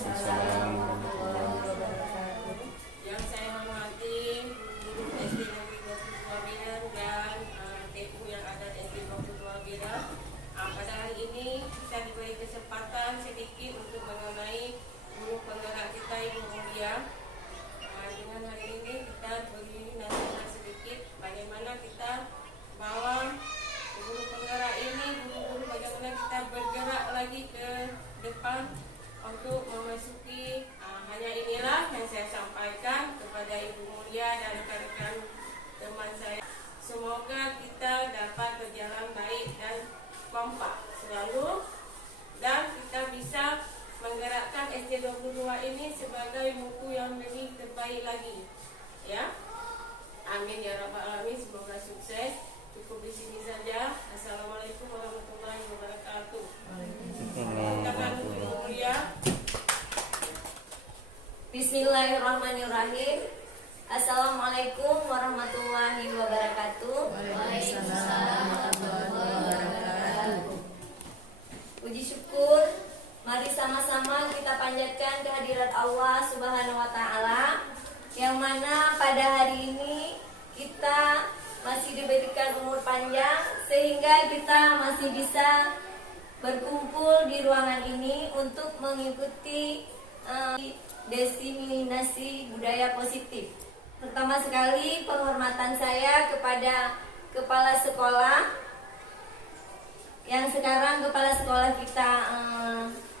Waalaikumsalam warahmatullahi wabarakatuh. Yang saya hormati guru SD Negeri 22 Biren dan TU yang ada di SD 22 Biren. Pada hari ini kita diberi kesempatan sedikit untuk mengenai guru penggerak kita Ibu Mulia. Dengan hari ini kita beri nasihat sedikit bagaimana kita bawa guru penggerak ini, guru-guru bagaimana kita bergerak lagi ke depan untuk memasuki. Hanya inilah yang saya sampaikan kepada Ibu Mulia dan rekan-rekan teman saya. Semoga kita dapat berjalan baik dan kompak selalu, dan kita bisa menggerakkan SD 22 ini sebagai mutu yang lebih terbaik lagi. Ya, amin ya rabbal alamin. Semoga sukses. Cukup di sini saja. Assalamualaikum warahmatullahi wabarakatuh. Tangan Ibu Mulia. Bismillahirrahmanirrahim. Assalamualaikum warahmatullahi wabarakatuh. Waalaikumsalam warahmatullahi wabarakatuh. Puji syukur, mari sama-sama kita panjatkan kehadirat Allah Subhanahu wa taala, yang mana pada hari ini kita masih diberikan umur panjang sehingga kita masih bisa berkumpul di ruangan ini untuk mengikuti diseminasi budaya positif. Pertama sekali penghormatan saya kepada kepala sekolah, yang sekarang kepala sekolah kita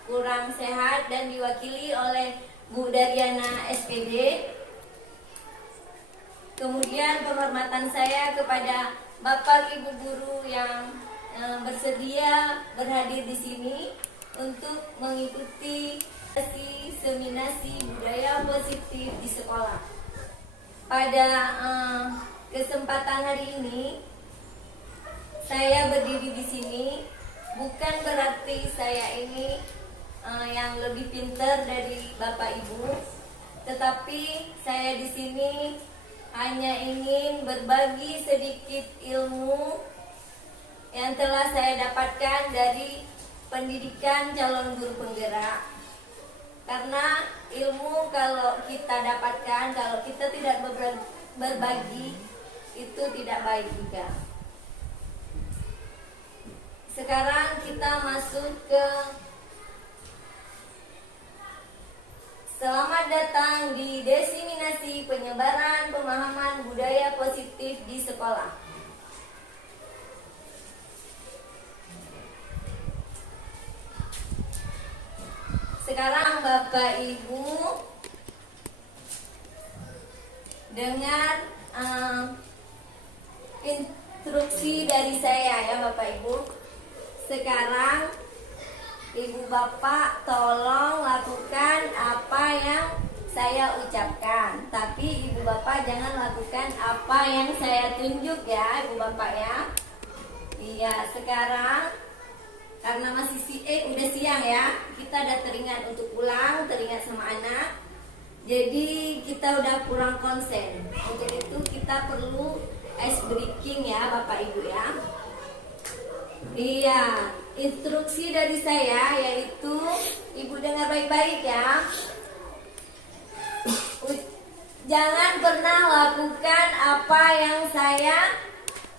kurang sehat dan diwakili oleh Bu Daryana SPD. Kemudian penghormatan saya kepada Bapak Ibu guru yang bersedia berhadir di sini untuk mengikuti diseminasi budaya positif di sekolah. Pada kesempatan hari ini saya berdiri di sini bukan berarti saya ini yang lebih pintar dari Bapak Ibu, tetapi saya di sini hanya ingin berbagi sedikit ilmu yang telah saya dapatkan dari pendidikan calon guru penggerak. Karena ilmu kalau kita dapatkan, kalau kita tidak berbagi, itu tidak baik juga. Sekarang kita masuk ke selamat datang di diseminasi penyebaran pemahaman budaya positif di sekolah. Sekarang Bapak Ibu dengan instruksi dari saya ya Bapak Ibu. Sekarang Ibu Bapak tolong lakukan apa yang saya ucapkan, tapi Ibu Bapak jangan lakukan apa yang saya tunjuk ya Ibu Bapak ya. Iya, sekarang karena masih udah siang ya, kita udah teringat untuk pulang, teringat sama anak. Jadi kita udah kurang konsen. Untuk itu kita perlu ice breaking ya Bapak Ibu ya. Iya, instruksi dari saya yaitu Ibu dengar baik-baik ya. Jangan pernah lakukan apa yang saya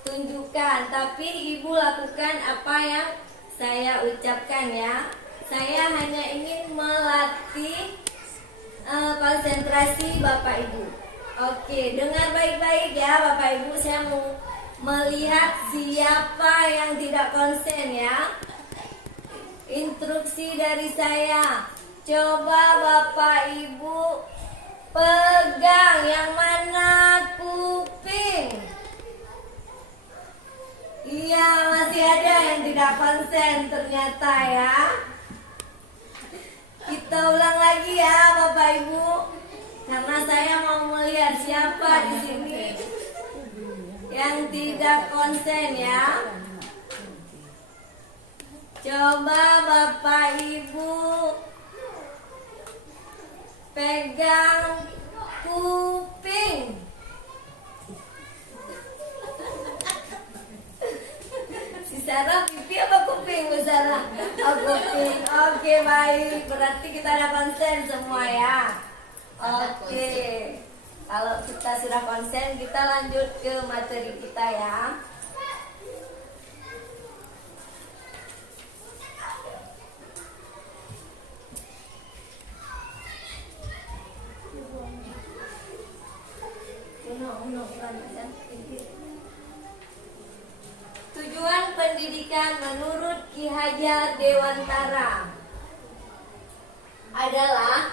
tunjukkan, tapi Ibu lakukan apa yang saya ucapkan ya. Saya hanya ingin melatih konsentrasi Bapak Ibu. Oke, dengar baik-baik ya Bapak Ibu. Saya mau melihat siapa yang tidak konsen ya. Instruksi dari saya, coba Bapak Ibu pegang yang mana kuping. Iya, masih ada yang tidak konsen ternyata ya. Kita ulang lagi ya Bapak Ibu, karena saya mau melihat siapa di sini yang tidak konsen ya. Coba Bapak Ibu pegang kuping. Si Sarah pipi apa kuping Bu Sarah? Oh kuping. Oke, baik. Berarti kita ada konsen semua ya. Oke. Kalau kita sudah konsen, kita lanjut ke materi kita ya. Tujuan pendidikan menurut Ki Hajar Dewantara adalah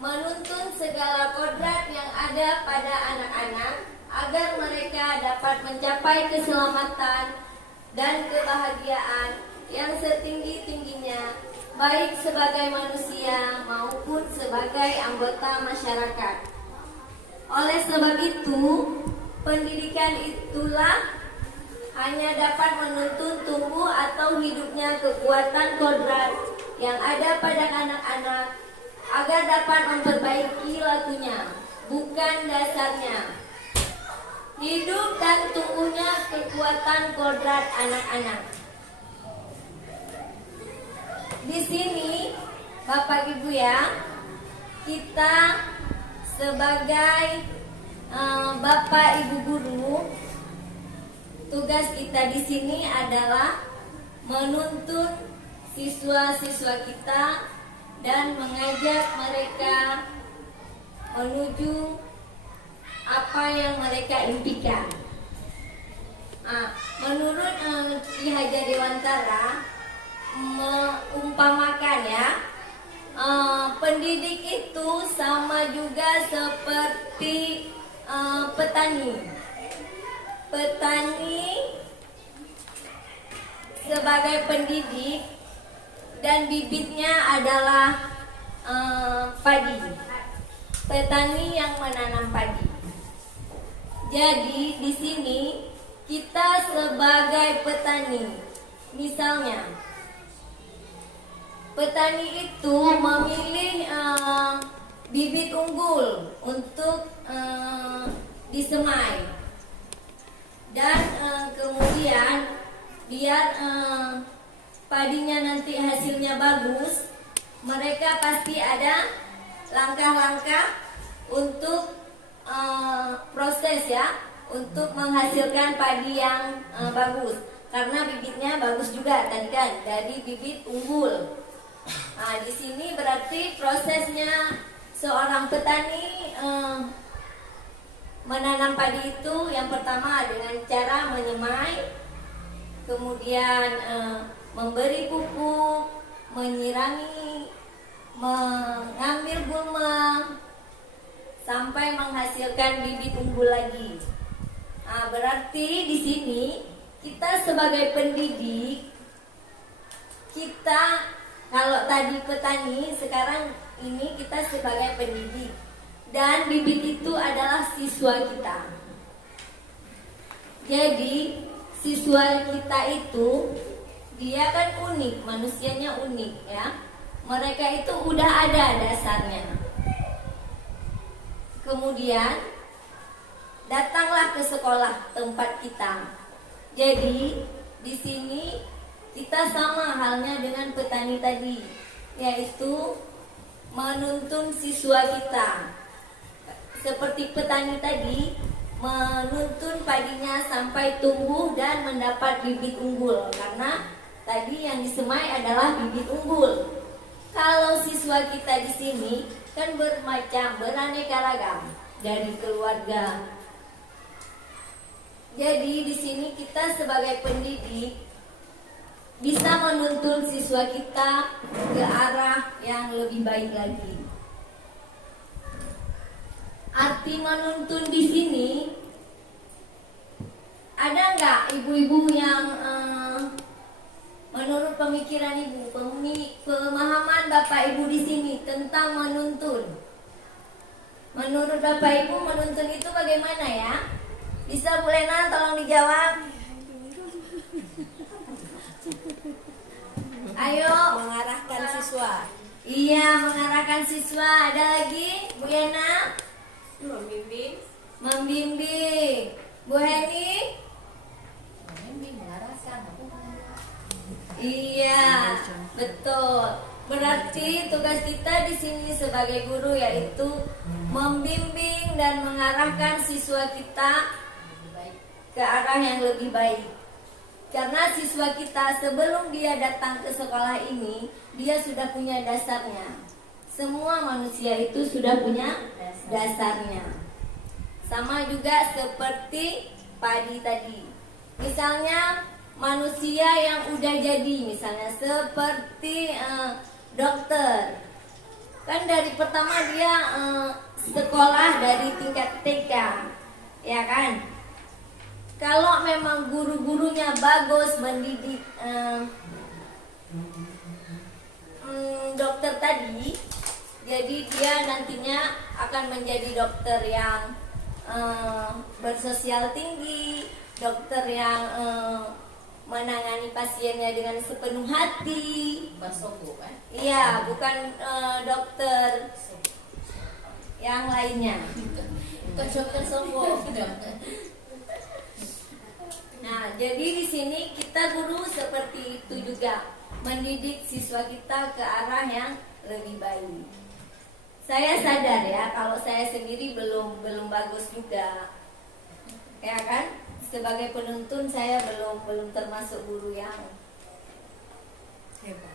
menuntun segala kodrat yang ada pada anak-anak agar mereka dapat mencapai keselamatan dan kebahagiaan yang setinggi-tingginya, baik sebagai manusia maupun sebagai anggota masyarakat. Oleh sebab itu, pendidikan itulah hanya dapat menuntun tumbuh atau hidupnya kekuatan kodrat yang ada pada anak-anak agar dapat memperbaiki lakunya, bukan dasarnya. Hidup dan tumbuhnya kekuatan kodrat anak-anak. Di sini, Bapak Ibu ya, kita sebagai Bapak Ibu guru, tugas kita di sini adalah menuntun siswa-siswa kita dan mengajak mereka menuju apa yang mereka impikan. Menurut Ki Hajar Dewantara mengumpamakan ya, pendidik itu sama juga seperti petani. Petani sebagai pendidik dan bibitnya adalah padi. Petani yang menanam padi. Jadi di sini kita sebagai petani, misalnya petani itu memilih bibit unggul untuk disemai, dan kemudian biar padinya nanti hasilnya bagus, mereka pasti ada langkah-langkah untuk proses ya, untuk menghasilkan padi yang bagus, karena bibitnya bagus juga tadi kan, dari bibit unggul. Di sini berarti prosesnya seorang petani menanam padi itu yang pertama dengan cara menyemai, kemudian memberi pupuk, menyirami, mengambil gulma, sampai menghasilkan bibit unggul lagi. Berarti di sini kita sebagai pendidik, kita kalau tadi petani, sekarang ini kita sebagai pendidik, dan bibit itu adalah siswa kita. Jadi siswa kita itu dia kan unik, manusianya unik ya. Mereka itu udah ada dasarnya. Kemudian datanglah ke sekolah tempat kita. Jadi di sini kita sama halnya dengan petani tadi, yaitu menuntun siswa kita. Seperti petani tadi, menuntun padinya sampai tumbuh dan mendapat bibit unggul, karena tadi yang disemai adalah bibit unggul. Kalau siswa kita di sini kan bermacam, beraneka ragam dari keluarga. Jadi di sini kita sebagai pendidik bisa menuntun siswa kita ke arah yang lebih baik lagi. Arti menuntun di sini, ada nggak ibu-ibu yang menurut pemikiran ibu, pemahaman bapak ibu di sini tentang menuntun? Menurut bapak ibu menuntun itu bagaimana ya? Bisa Bu Lena tolong dijawab? Ayo. Mengarahkan siswa. Iya, mengarahkan siswa. Ada lagi Bu Yana? Membimbing. Membimbing. Bu Heni? Membimbing, mengarahkan. Iya, betul. Berarti tugas kita di sini sebagai guru yaitu membimbing dan mengarahkan siswa kita ke arah yang lebih baik. Karena siswa kita sebelum dia datang ke sekolah ini, dia sudah punya dasarnya. Semua manusia itu sudah punya dasarnya. Sama juga seperti padi tadi. Misalnya manusia yang udah jadi, misalnya seperti dokter. Kan dari pertama dia sekolah dari tingkat TK, ya kan? Kalau memang guru-gurunya bagus mendidik dokter tadi, jadi dia nantinya akan menjadi dokter yang bersosial tinggi, dokter yang menangani pasiennya dengan sepenuh hati. kan? Iya, bukan dokter yang lainnya. Bukan dokter sombong. Nah, jadi di sini kita guru seperti itu juga, mendidik siswa kita ke arah yang lebih baik. Saya sadar ya, kalau saya sendiri belum bagus juga, ya kan? Sebagai penuntun saya belum termasuk guru yang Hebat.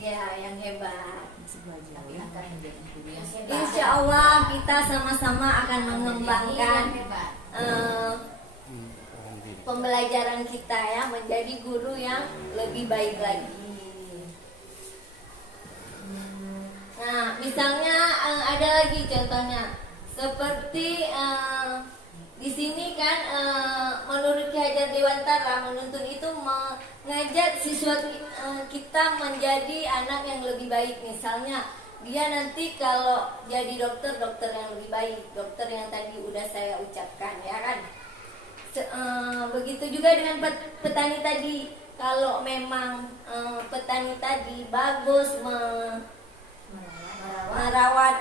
ya yang hebat. Tapi akan menjadi guru yang hebat. Insya Allah kita sama-sama akan mengembangkan pembelajaran kita ya, menjadi guru yang lebih baik lagi. Nah, misalnya ada lagi contohnya seperti di sini kan menurut Ki Hajar Dewantara, menuntun itu mengajak siswa kita menjadi anak yang lebih baik. Misalnya dia nanti kalau jadi dokter yang lebih baik, dokter yang tadi udah saya ucapkan, ya kan? Begitu juga dengan petani tadi. Kalau memang petani tadi bagus merawat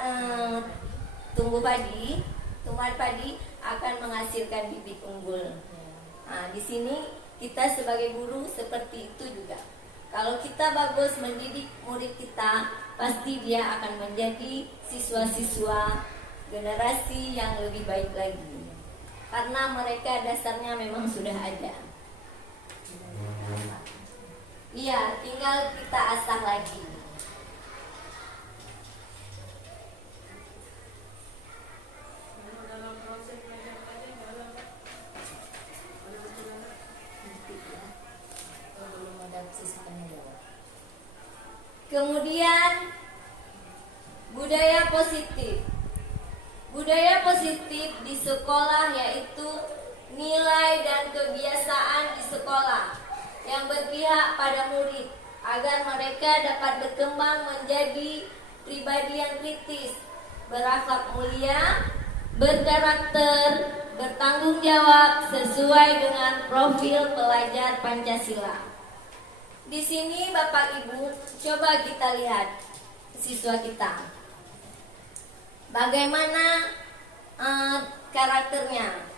tumbuhan padi akan menghasilkan bibit unggul. Nah, di sini kita sebagai guru seperti itu juga. Kalau kita bagus mendidik murid kita, pasti dia akan menjadi siswa-siswa generasi yang lebih baik lagi. Karena mereka dasarnya memang sudah ada. Iya, tinggal kita asah lagi. Dalam proses belajar tadi dalam Belum ada sisi tanya jawab. Kemudian budaya positif. Budaya positif di sekolah yaitu nilai dan kebiasaan di sekolah yang berpihak pada murid agar mereka dapat berkembang menjadi pribadi yang kritis, berakhlak mulia, berkarakter, bertanggung jawab sesuai dengan profil pelajar Pancasila. Di sini Bapak Ibu, coba kita lihat siswa kita. Bagaimana karakternya?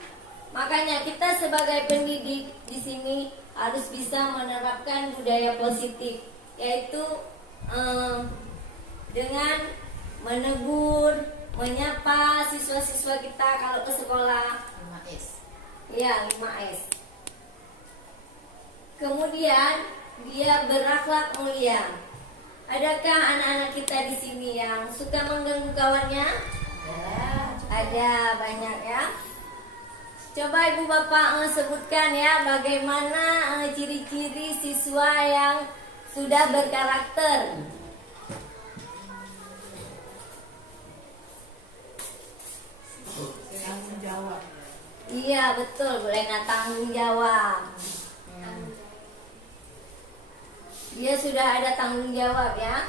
Makanya kita sebagai pendidik di sini harus bisa menerapkan budaya positif, yaitu dengan menegur, menyapa siswa-siswa kita kalau ke sekolah. 5S. Ya, 5S. Kemudian dia berakhlak mulia. Adakah anak-anak kita di sini yang suka mengganggu kawannya? Ada banyak ya. Coba Ibu Bapak sebutkan ya bagaimana ciri-ciri siswa yang sudah berkarakter. Tanggung jawab. Iya betul, boleh nggak tanggung jawab. Dia sudah ada tanggung jawab ya.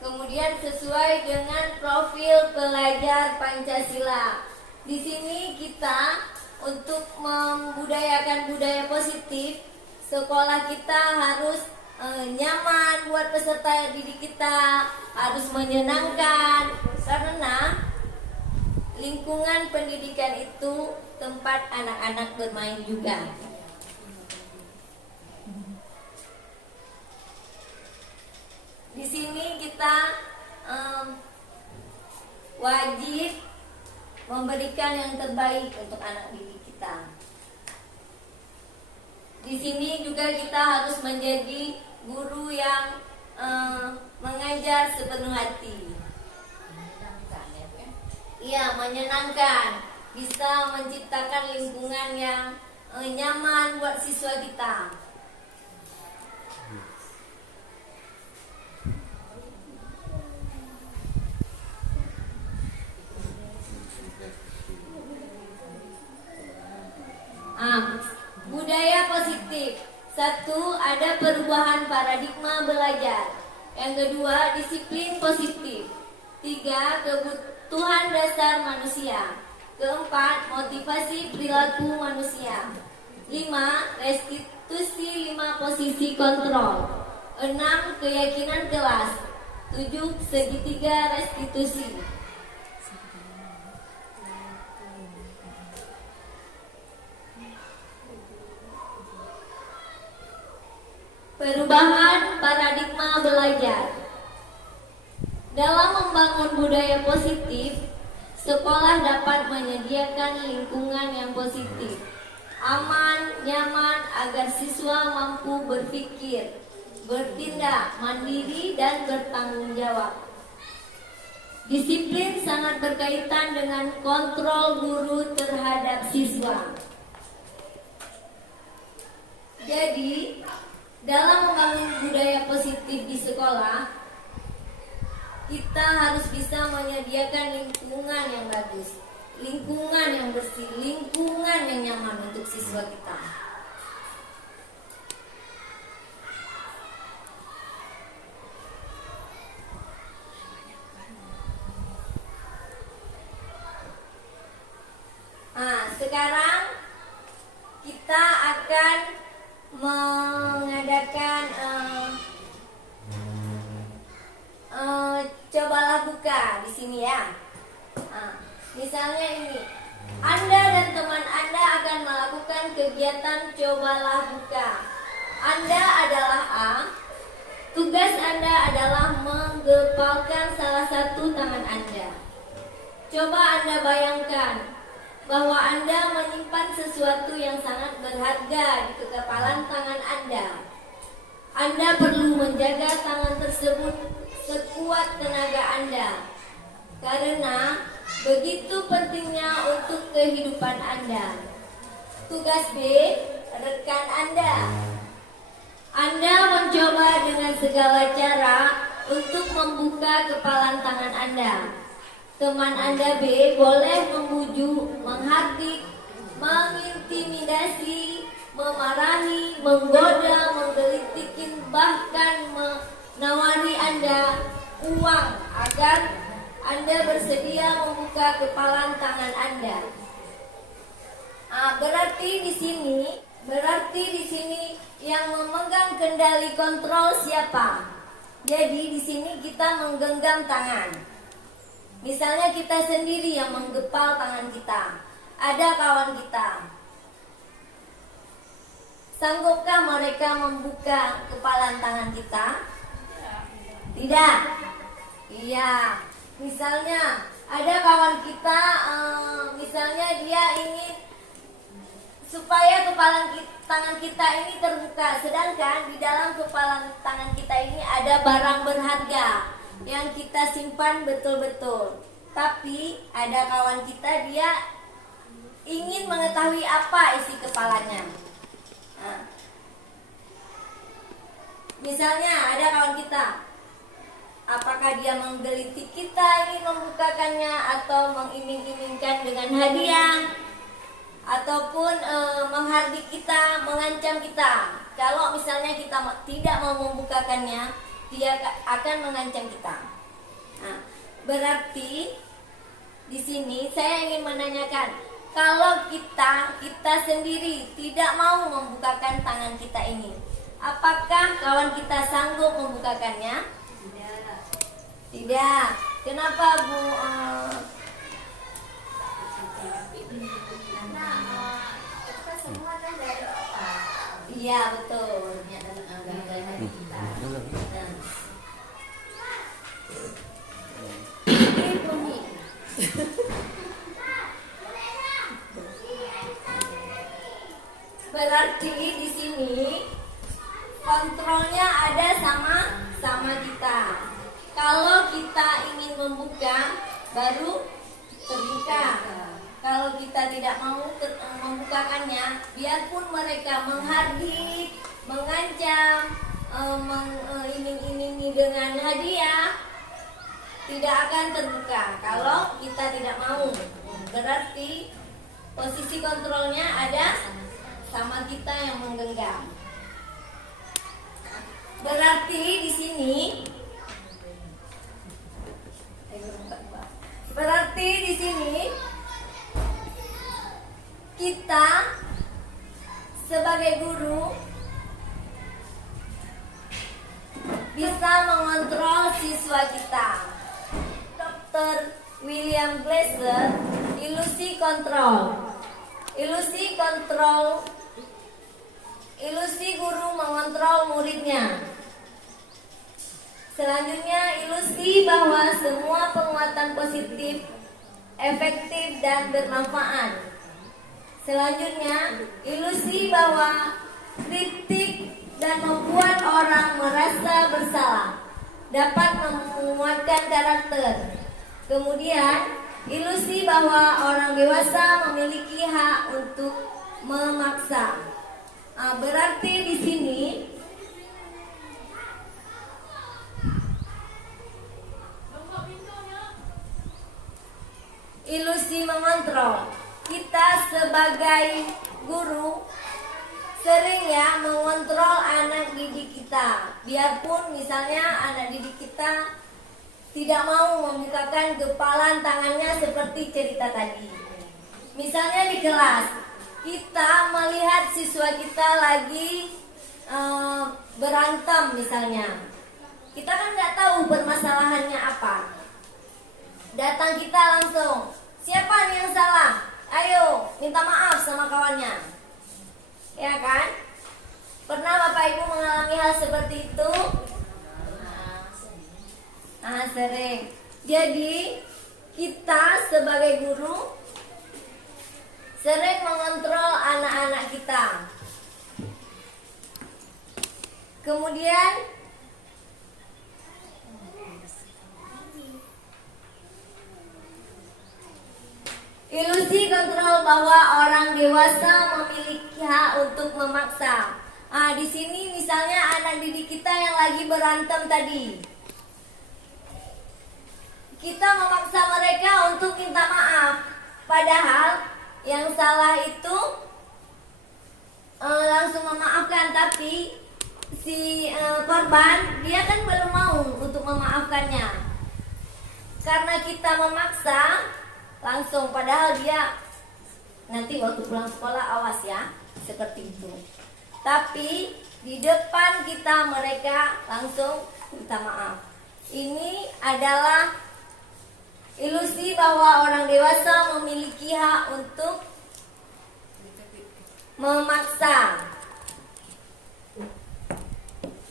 Kemudian sesuai dengan profil pelajar Pancasila. Di sini kita untuk membudayakan budaya positif, sekolah kita harus nyaman buat peserta didik kita, harus menyenangkan karena lingkungan pendidikan itu tempat anak-anak bermain juga. Di sini kita wajib memberikan yang terbaik untuk anak didik kita. Di sini juga kita harus menjadi guru yang mengajar sepenuh hati. Menyenangkan ya, Bu, ya. Iya, menyenangkan. Bisa menciptakan lingkungan yang nyaman buat siswa kita. Budaya positif. 1. Ada perubahan paradigma belajar. Yang kedua, disiplin positif. 3. Kebutuhan dasar manusia. Keempat, motivasi perilaku manusia. 5. Restitusi 5 posisi kontrol. 6. Keyakinan kelas. 7. Segitiga restitusi. Perubahan paradigma belajar. Dalam membangun budaya positif, sekolah dapat menyediakan lingkungan yang positif, aman, nyaman agar siswa mampu berpikir, bertindak mandiri dan bertanggung jawab. Disiplin sangat berkaitan dengan kontrol guru terhadap siswa. Jadi, dalam membangun budaya positif di sekolah, kita harus bisa menyediakan lingkungan yang bagus, lingkungan yang bersih, lingkungan yang nyaman untuk siswa kita. Sekarang kita akan mengadakan cobalah buka di sini ya. Misalnya ini, Anda dan teman Anda akan melakukan kegiatan cobalah buka. Anda adalah A. Tugas Anda adalah menggepalkan salah satu tangan Anda. Coba Anda bayangkan bahwa Anda menyimpan sesuatu yang sangat berharga di kekepalan tangan Anda. Anda perlu menjaga tangan tersebut sekuat tenaga Anda, karena begitu pentingnya untuk kehidupan Anda. Tugas B, rekan Anda. Anda mencoba dengan segala cara untuk membuka kepalan tangan Anda. Teman Anda B boleh membujuk, menghardik, mengintimidasi, memarahi, menggoda, menggelitik, bahkan menawari Anda uang agar Anda bersedia membuka kepalan tangan Anda. Berarti di sini yang memegang kendali kontrol siapa? Jadi di sini kita menggenggam tangan. Misalnya kita sendiri yang menggepal tangan kita. Ada kawan kita. Sanggupkah mereka membuka kepalan tangan kita? Tidak. Iya. Misalnya ada kawan kita, misalnya dia ingin supaya kepalan tangan kita ini terbuka, sedangkan di dalam kepalan tangan kita ini ada barang berharga yang kita simpan betul-betul. Tapi ada kawan kita, dia ingin mengetahui apa isi kepalanya. Misalnya ada kawan kita, apakah dia menggelitik kita ingin membukakannya, atau mengiming-imingkan dengan hadiah, ataupun menghardik kita, mengancam kita. Kalau misalnya kita tidak mau membukakannya, dia akan mengancam kita. Berarti di sini saya ingin menanyakan, kalau kita sendiri tidak mau membukakan tangan kita ini, apakah kawan kita sanggup membukakannya? Tidak. Kenapa, Bu? Itu kan semua kan dari otak. Iya, betul. Dari hati kita. Berarti di sini kontrolnya ada sama kita. Kalau kita ingin membuka, baru terbuka. Kalau kita tidak mau membukakannya, biarpun mereka menghardik, mengancam, iming-imingi dengan hadiah, tidak akan terbuka kalau kita tidak mau. Berarti posisi kontrolnya ada sama kita yang menggenggam. Berarti di sini kita sebagai guru bisa mengontrol siswa kita. Dr. William Glasser, ilusi kontrol. Ilusi guru mengontrol muridnya. Selanjutnya, ilusi bahwa semua penguatan positif efektif dan bermanfaat. Selanjutnya, ilusi bahwa kritik dan membuat orang merasa bersalah dapat menguatkan karakter. Kemudian, ilusi bahwa orang dewasa memiliki hak untuk memaksa. Berarti di sini ilusi mengontrol. Kita sebagai guru sering ya mengontrol anak didik kita. Biarpun misalnya anak didik kita tidak mau membukakan kepalan tangannya seperti cerita tadi. Misalnya di kelas, kita melihat siswa kita lagi berantem misalnya. Kita kan nggak tahu permasalahannya apa. Datang kita langsung, siapa nih yang salah? Ayo, minta maaf sama kawannya. Ya kan? Pernah Bapak Ibu mengalami hal seperti itu? Sering. Jadi, kita sebagai guru sering mengontrol anak-anak kita. Kemudian ilusi kontrol bahwa orang dewasa memiliki hak untuk memaksa. Di sini misalnya anak didik kita yang lagi berantem tadi. Kita memaksa mereka untuk minta maaf. Padahal yang salah itu langsung memaafkan, tapi si korban dia kan belum mau untuk memaafkannya. Karena kita memaksa langsung, padahal dia nanti waktu pulang sekolah awas ya, seperti itu. Tapi di depan kita mereka langsung minta maaf. Ini adalah ilusi bahwa orang dewasa memiliki hak untuk memaksa.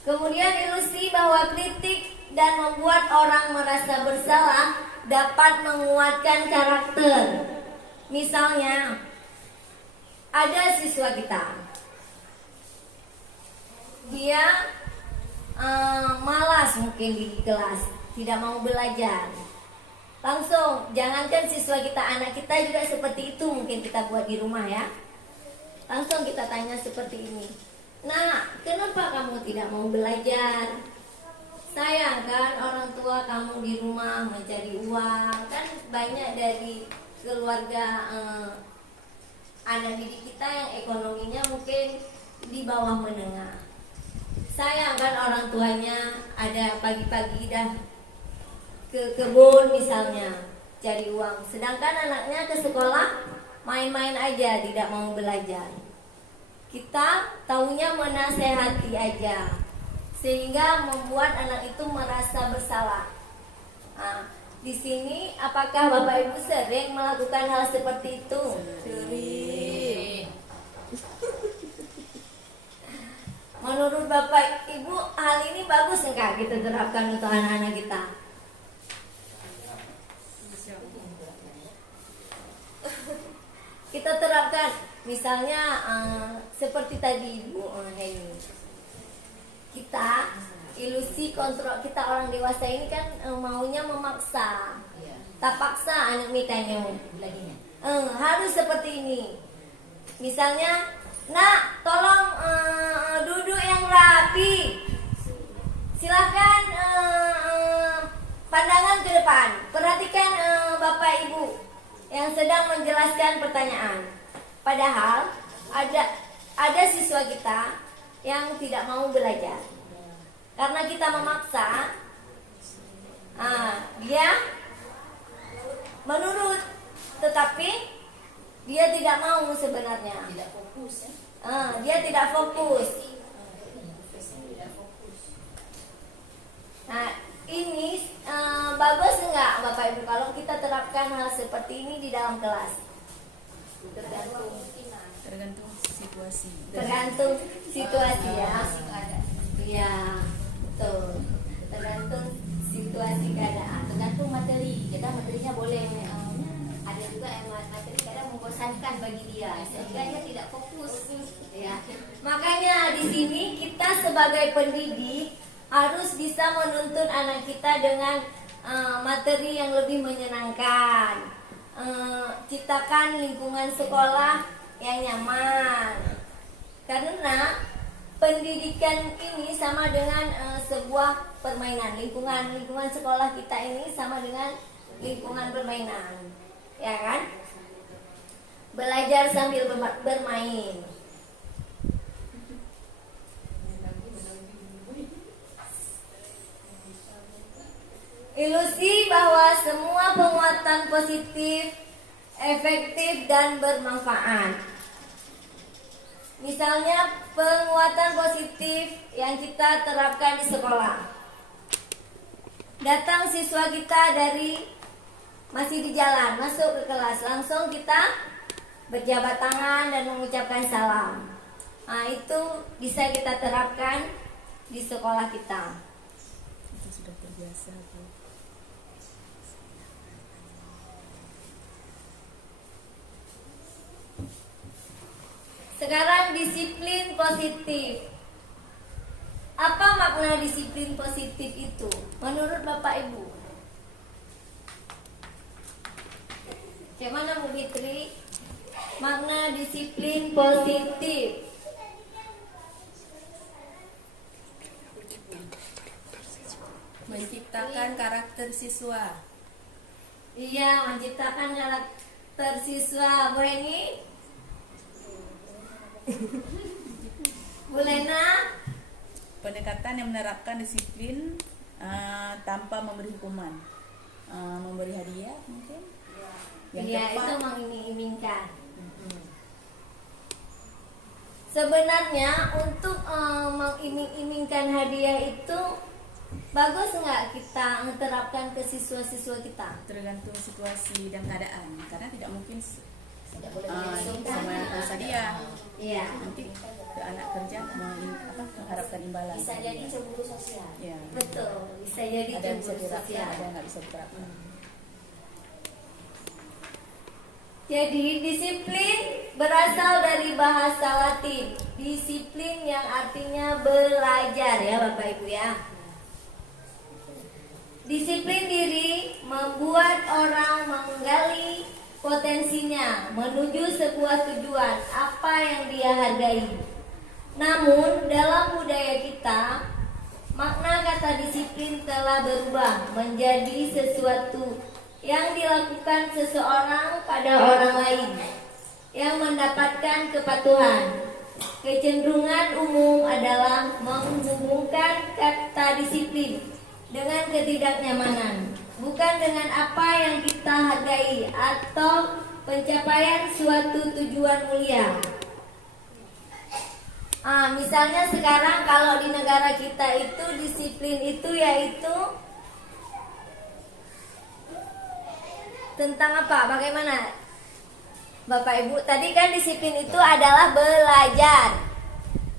Kemudian ilusi bahwa kritik dan membuat orang merasa bersalah dapat menguatkan karakter. Misalnya, ada siswa kita, dia malas mungkin di kelas, tidak mau belajar. Langsung, jangankan siswa kita, anak kita juga seperti itu mungkin kita buat di rumah ya. Langsung kita tanya seperti ini, "Nak, kenapa kamu tidak mau belajar? Sayang kan orang tua kamu di rumah mencari uang." Kan banyak dari keluarga anak didik kita yang ekonominya mungkin di bawah menengah. Sayang kan orang tuanya ada pagi-pagi dah ke kebun misalnya cari uang, sedangkan anaknya ke sekolah main-main aja, tidak mau belajar. Kita taunya menasehati aja, sehingga membuat anak itu merasa bersalah. Di sini apakah Bapak Ibu sering melakukan hal seperti itu? Sering. Menurut Bapak Ibu hal ini bagus enggak kita terapkan untuk anak-anak kita? kita terapkan. Misalnya seperti tadi Ibu Heni, kita ilusi kontrol, kita orang dewasa ini kan maunya memaksa, tak paksa anak mitanya. Harus seperti ini. Misalnya, nak tolong duduk yang rapi, silakan pandangan ke depan, perhatikan bapak ibu yang sedang menjelaskan pertanyaan. Padahal ada siswa kita yang tidak mau belajar karena kita memaksa. Dia menurut, tetapi dia tidak mau sebenarnya. Tidak fokus ya. Dia tidak fokus. Nah, ini bagus enggak Bapak Ibu kalau kita terapkan hal seperti ini di dalam kelas? Tergantung situasi. Tergantung situasi ya. Iya, betul. Tergantung situasi keadaan. Tergantung materi. Kadang materinya boleh. Ada juga yang materi kadang membosankan bagi dia sehingga dia tidak fokus. Ya. Makanya di sini kita sebagai pendidik harus bisa menuntun anak kita dengan materi yang lebih menyenangkan. Ciptakan lingkungan sekolah yang nyaman. Karena pendidikan ini sama dengan sebuah permainan. Lingkungan sekolah kita ini sama dengan lingkungan permainan. Ya kan? Belajar sambil bermain. Ilusi bahwa semua penguatan positif, efektif dan bermanfaat. Misalnya penguatan positif yang kita terapkan di sekolah. Datang siswa kita masih di jalan, masuk ke kelas, langsung kita berjabat tangan dan mengucapkan salam. Nah, itu bisa kita terapkan di sekolah kita. Itu sudah terbiasa, Bu. Sekarang disiplin positif. Apa makna disiplin positif itu menurut Bapak Ibu? Bagaimana Bu Fitri? Makna disiplin positif. Menciptakan karakter siswa. Iya, menciptakan karakter siswa. Bu Heni? Bu Lena? Pendekatan yang menerapkan disiplin tanpa memberi hukuman. Memberi hadiah mungkin. Iya, itu mengiming-imingkan. Sebenarnya untuk mengiming-imingkan hadiah itu bagus nggak kita menerapkan ke siswa-siswa kita? Tergantung situasi dan keadaan. Karena tidak mungkin Tidak boleh sama yang harus hadiah. Iya. Nanti ke anak kerja mengharapkan imbalan. bisa jadi cemburu sosial. Ya. Betul, bisa jadi Ada yang bisa cemburu diterapkan, sosial. ada yang nggak bisa diterapkan. Jadi disiplin berasal dari bahasa Latin. Disiplin yang artinya belajar ya Bapak Ibu ya. Disiplin diri membuat orang menggali potensinya menuju sebuah tujuan apa yang dia hargai. Namun dalam budaya kita, makna kata disiplin telah berubah menjadi sesuatu yang dilakukan seseorang pada orang lain yang mendapatkan kepatuhan. Kecenderungan umum adalah menghubungkan kata disiplin dengan ketidaknyamanan, bukan dengan apa yang kita hargai atau pencapaian suatu tujuan mulia. Misalnya sekarang kalau di negara kita itu disiplin itu yaitu tentang apa? Bagaimana? Bapak Ibu, tadi kan disiplin itu adalah belajar.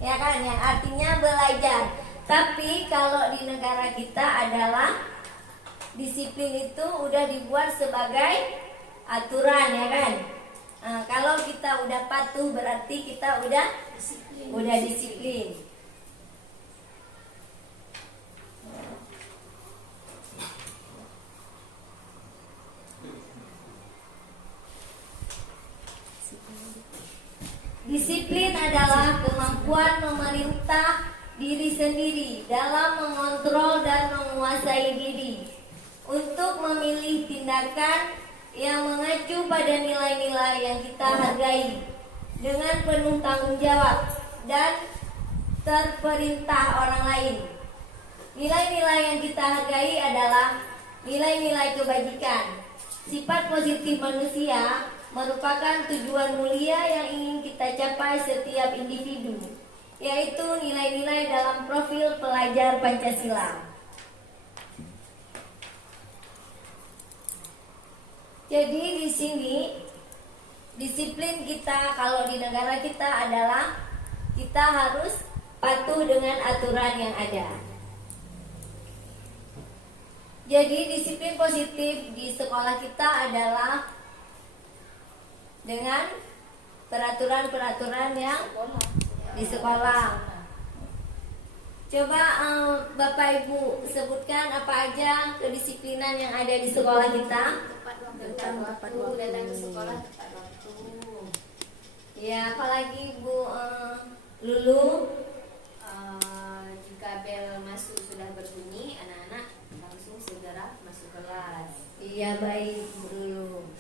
Ya kan, yang artinya belajar. Tapi kalau di negara kita adalah disiplin itu udah dibuat sebagai aturan ya kan. Kalau kita udah patuh berarti kita udah disiplin. Disiplin adalah kemampuan memerintah diri sendiri dalam mengontrol dan menguasai diri untuk memilih tindakan yang mengacu pada nilai-nilai yang kita hargai dengan penuh tanggung jawab dan terperintah orang lain. Nilai-nilai yang kita hargai adalah nilai-nilai kebajikan. Sifat positif manusia merupakan tujuan mulia yang ingin kita capai setiap individu, yaitu nilai-nilai dalam profil pelajar Pancasila. Jadi di sini disiplin kita kalau di negara kita adalah kita harus patuh dengan aturan yang ada. Jadi disiplin positif di sekolah kita adalah dengan peraturan-peraturan yang di sekolah. Coba Bapak Ibu sebutkan apa aja kedisiplinan yang ada di sekolah kita. Tepat waktu, datang ke sekolah tepat waktu. Ya, apalagi Bu Lulu? Jika bel masuk sudah berbunyi, anak-anak langsung segera masuk kelas. Iya, baik Bu Lulu.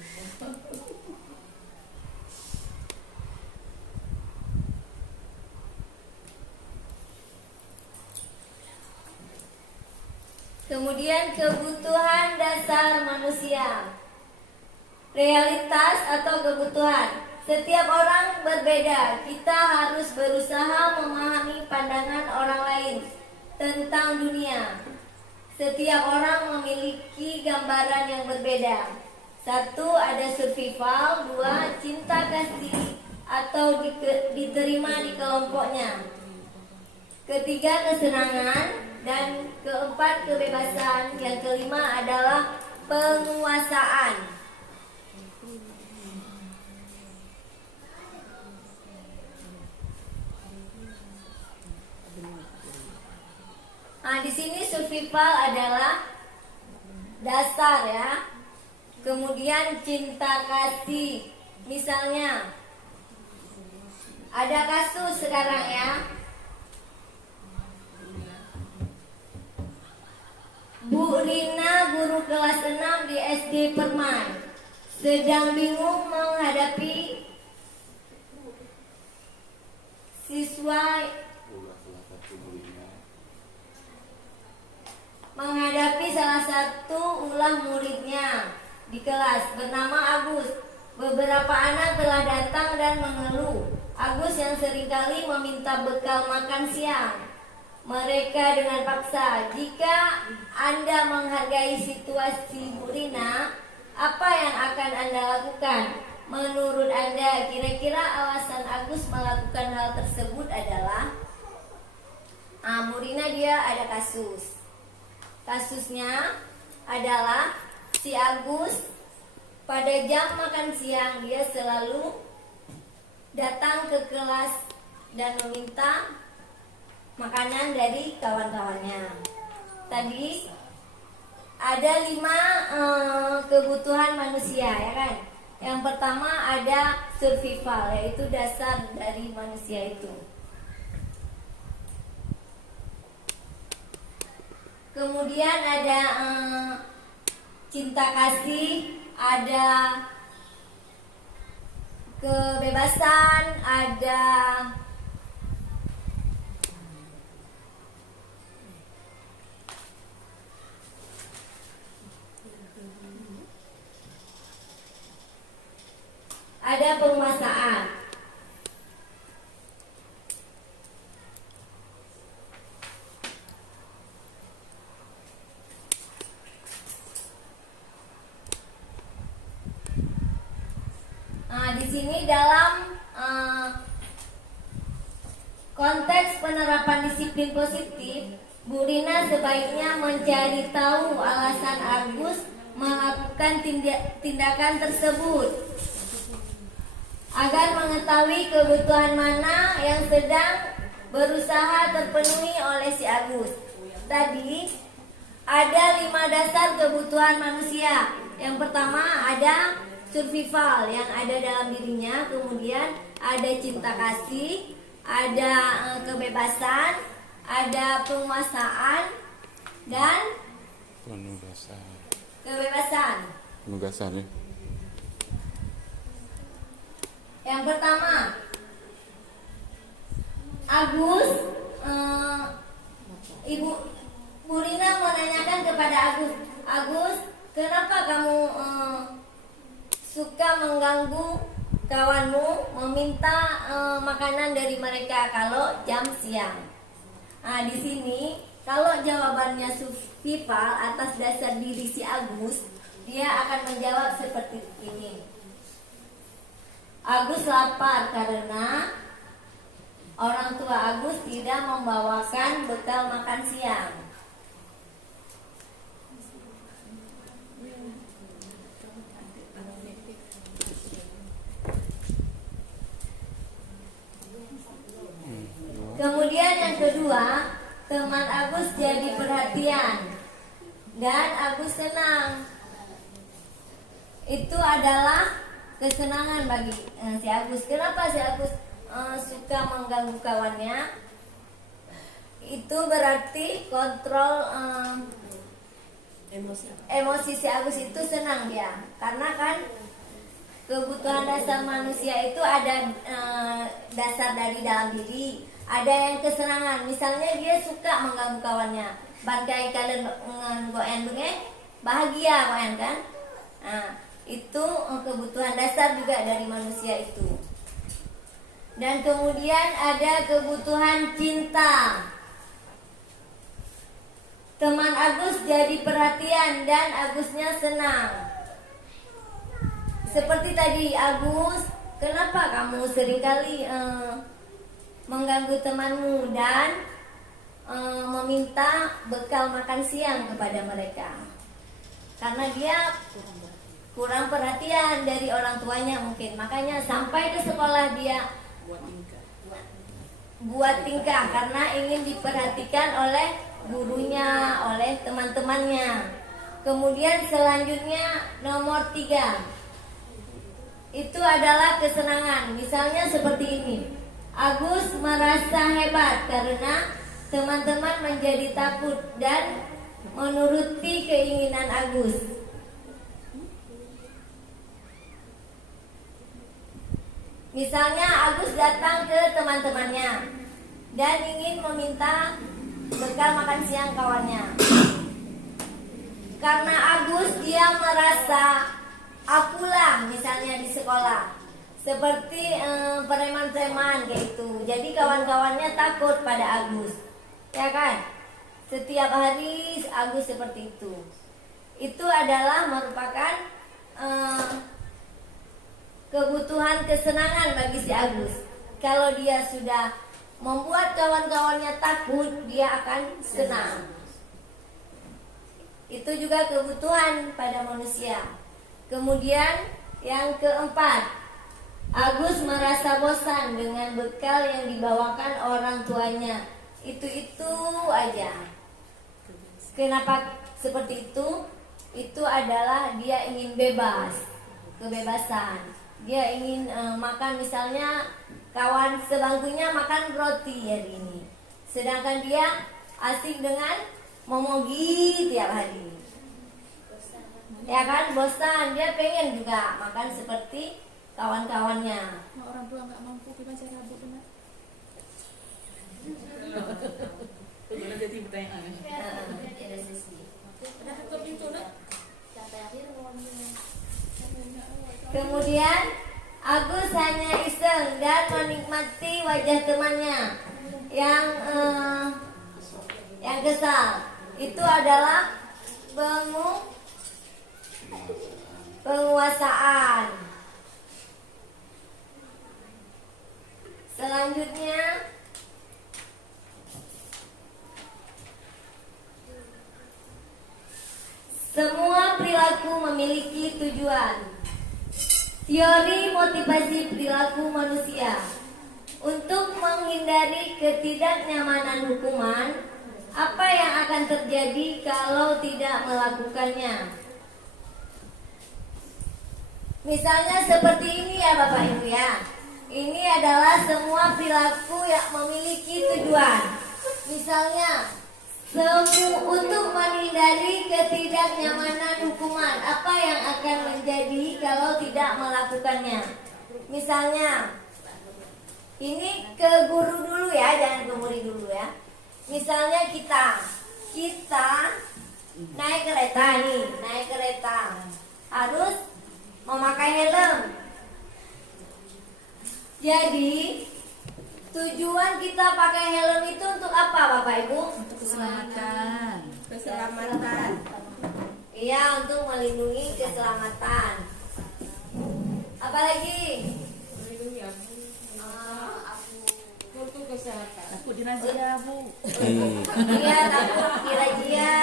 Kemudian kebutuhan dasar manusia. Realitas atau kebutuhan. Setiap orang berbeda. Kita harus berusaha memahami pandangan orang lain tentang dunia. Setiap orang memiliki gambaran yang berbeda. 1. Ada survival. 2. Cinta kasih atau diterima di kelompoknya. 3. Kesenangan. Dan 4. Kebebasan. Yang 5 adalah penguasaan. Di sini survival adalah dasar ya. Kemudian cinta kasih. Misalnya ada kasus sekarang ya. Bu Rina, guru kelas 6 di SD Permai, sedang bingung menghadapi salah satu ulah muridnya di kelas bernama Agus. Beberapa anak telah datang dan mengeluh. Agus yang seringkali meminta bekal makan siang mereka dengan paksa. Jika Anda menghargai situasi Bu Rina, apa yang akan Anda lakukan? Menurut Anda, kira-kira alasan Agus melakukan hal tersebut adalah Bu Rina dia ada kasus. Kasusnya adalah si Agus pada jam makan siang dia selalu datang ke kelas dan meminta makanan dari kawan-kawannya. Tadi ada 5 kebutuhan manusia ya kan. Yang pertama ada survival, yaitu dasar dari manusia itu. Kemudian ada cinta kasih, ada kebebasan, ada penguasaan. Di sini dalam konteks penerapan disiplin positif, Bu Rina sebaiknya mencari tahu alasan Agus melakukan tindakan tersebut. agar mengetahui kebutuhan mana yang sedang berusaha terpenuhi oleh si Agus. Tadi ada 5 dasar kebutuhan manusia. Yang pertama ada survival yang ada dalam dirinya, kemudian ada cinta kasih, ada kebebasan, ada penguasaan dan kebebasan. Penugasan ya. Yang pertama, Agus, Ibu Rina mau nanyakan kepada Agus, Agus, kenapa kamu suka mengganggu kawanmu, meminta makanan dari mereka kalau jam siang? Nah, di sini kalau jawabannya survival atas dasar diri si Agus, dia akan menjawab seperti ini. Agus lapar karena orang tua Agus tidak membawakan bekal makan siang. Kemudian yang kedua, teman Agus jadi perhatian dan Agus senang. Itu adalah kesenangan bagi si Agus. Kenapa si Agus suka mengganggu kawannya? Itu berarti kontrol emosi si Agus itu senang dia. Karena kan kebutuhan dasar manusia itu ada dasar dari dalam diri. Ada yang kesenangan, misalnya dia suka mengganggu kawannya. Bangkai kalian ngoen bahagia ngoen kan? Nah, itu kebutuhan dasar juga dari manusia itu. Dan kemudian ada kebutuhan cinta. Teman Agus jadi perhatian dan Agusnya senang. Seperti tadi, Agus, kenapa kamu seringkali mengganggu temanmu dan meminta bekal makan siang kepada mereka? Karena dia kurang perhatian dari orang tuanya mungkin. Makanya sampai ke sekolah dia buat tingkah karena ingin diperhatikan oleh gurunya, oleh teman-temannya. Kemudian selanjutnya nomor 3, itu adalah kesenangan. Misalnya seperti ini, Agus merasa hebat karena teman-teman menjadi takut dan menuruti keinginan Agus. Misalnya Agus datang ke teman-temannya dan ingin meminta bekal makan siang kawannya. Karena Agus dia merasa akulah misalnya di sekolah, seperti preman-preman kayak itu. Jadi kawan-kawannya takut pada Agus, ya kan? Setiap hari Agus seperti itu. Itu adalah merupakan kebutuhan kesenangan bagi si Agus. Kalau dia sudah membuat kawan-kawannya takut, dia akan senang. Itu juga kebutuhan pada manusia. Kemudian yang keempat, Agus merasa bosan dengan bekal yang dibawakan orang tuanya. Itu aja. Kenapa seperti itu? Itu adalah dia ingin bebas, kebebasan. Dia ingin makan, misalnya kawan sebangkunya makan roti hari ini, sedangkan dia asik dengan momogi tiap hari. Ya kan, bosan. Dia pengen juga makan seperti kawan-kawannya. Orang tua nggak mampu gimana cara bu benar? Benar jadi pertanyaan. Ada sesi. Udah cukup itu dah. Kemudian Agus hanya iseng dan menikmati wajah temannya yang kesal. Itu adalah penguasaan. Selanjutnya semua perilaku memiliki tujuan. Teori motivasi perilaku manusia. Untuk menghindari ketidaknyamanan hukuman, apa yang akan terjadi kalau tidak melakukannya? Misalnya seperti ini ya Bapak Ibu ya. Ini adalah semua perilaku yang memiliki tujuan. Misalnya untuk menghindari ketidaknyamanan hukuman, apa yang akan menjadi kalau tidak melakukannya? Misalnya, ini ke guru dulu ya, jangan ke murid dulu ya. Misalnya kita naik kereta harus memakai helm. Jadi tujuan kita pakai helm itu untuk apa Bapak Ibu? Untuk keselamatan. Keselamatan. Iya, untuk melindungi keselamatan. Apalagi? Melindungi aku. Untuk kesehatan. Takut dirazia, Bu. Iya, takut dirajia.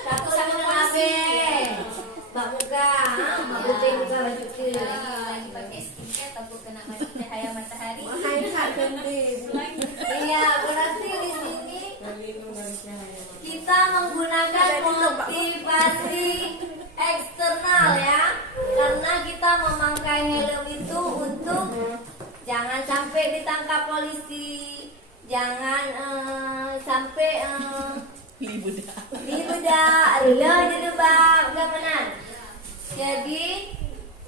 Takut sama KB. Mbak Muka, Mbak Putih juga baju Lagi pakai skincare takut kena cahaya matahari. Iya, berarti di sini Melindungi dari cahaya. kita menggunakan motivasi eksternal ya, karena kita memakai helm itu untuk jangan sampai ditangkap polisi, jangan sampai dibedak, gamenan. Jadi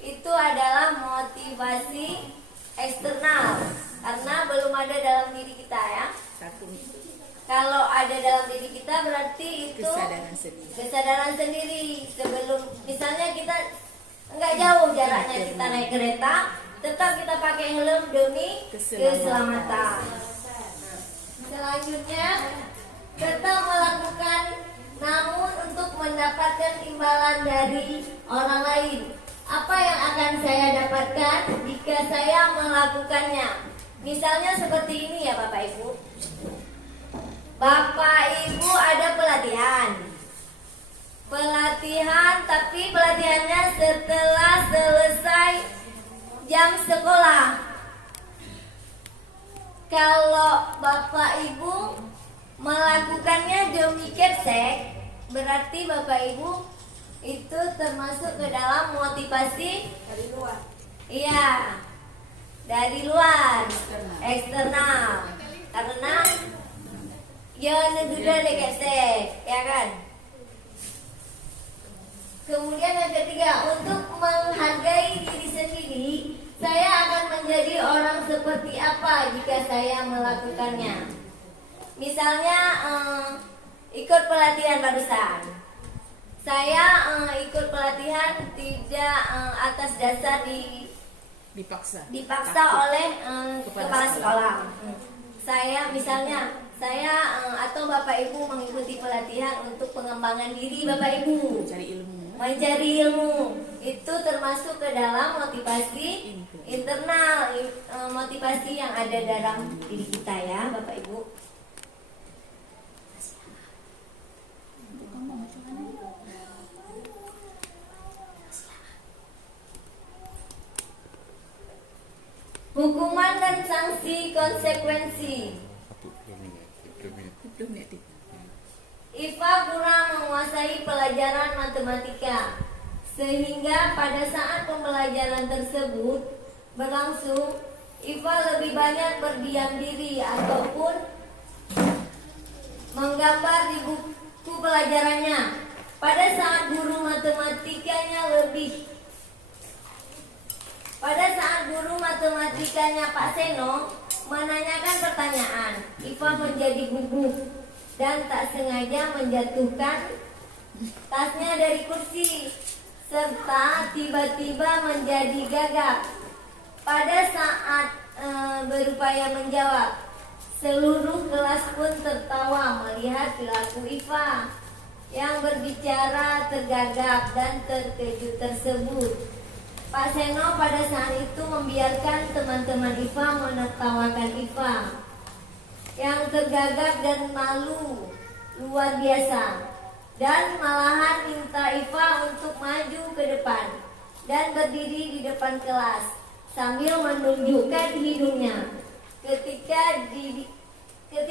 itu adalah motivasi eksternal karena belum ada dalam diri kita ya. Takut Kalau ada dalam diri kita berarti itu kesadaran sendiri. Sebelum misalnya kita nggak jauh jaraknya kita naik kereta, tetap kita pakai helm demi keselamatan. Selanjutnya tetap melakukan namun untuk mendapatkan imbalan dari orang lain. Apa yang akan saya dapatkan jika saya melakukannya? Misalnya seperti ini ya Bapak Ibu. Bapak Ibu ada pelatihan, tapi pelatihannya setelah selesai jam sekolah. Kalau Bapak Ibu melakukannya demi kepsek, berarti Bapak Ibu itu termasuk ke dalam motivasi Dari luar. iya, dari luar, eksternal. Karena ya negara kepsek, ya kan? Kemudian yang ketiga, untuk menghargai diri sendiri, saya akan menjadi orang seperti apa jika saya melakukannya. Misalnya ikut pelatihan barusan. Saya ikut pelatihan tidak atas dasar dipaksa oleh kepala sekolah. Saya misalnya atau Bapak Ibu mengikuti pelatihan untuk pengembangan diri Bapak Ibu. Mencari ilmu itu termasuk ke dalam motivasi internal, motivasi yang ada dalam diri kita ya Bapak Ibu. Hukuman dan sanksi konsekuensi. IFA kurang menguasai pelajaran matematika, sehingga pada saat pembelajaran tersebut berlangsung, IFA lebih banyak berdiam diri ataupun menggambar di buku pelajarannya. Pada saat guru matematikanya Pak Seno menanyakan pertanyaan, IFA menjadi gugup dan tak sengaja menjatuhkan tasnya dari kursi serta tiba-tiba menjadi gagap. Pada saat berupaya menjawab, seluruh kelas pun tertawa melihat perilaku IFA yang berbicara tergagap dan terkejut tersebut. Pak Seno pada saat itu membiarkan teman-teman IFA menertawakan IFA yang tergagap dan malu luar biasa, dan malahan minta IFA untuk maju ke depan dan berdiri di depan kelas sambil menunjukkan hidungnya ketika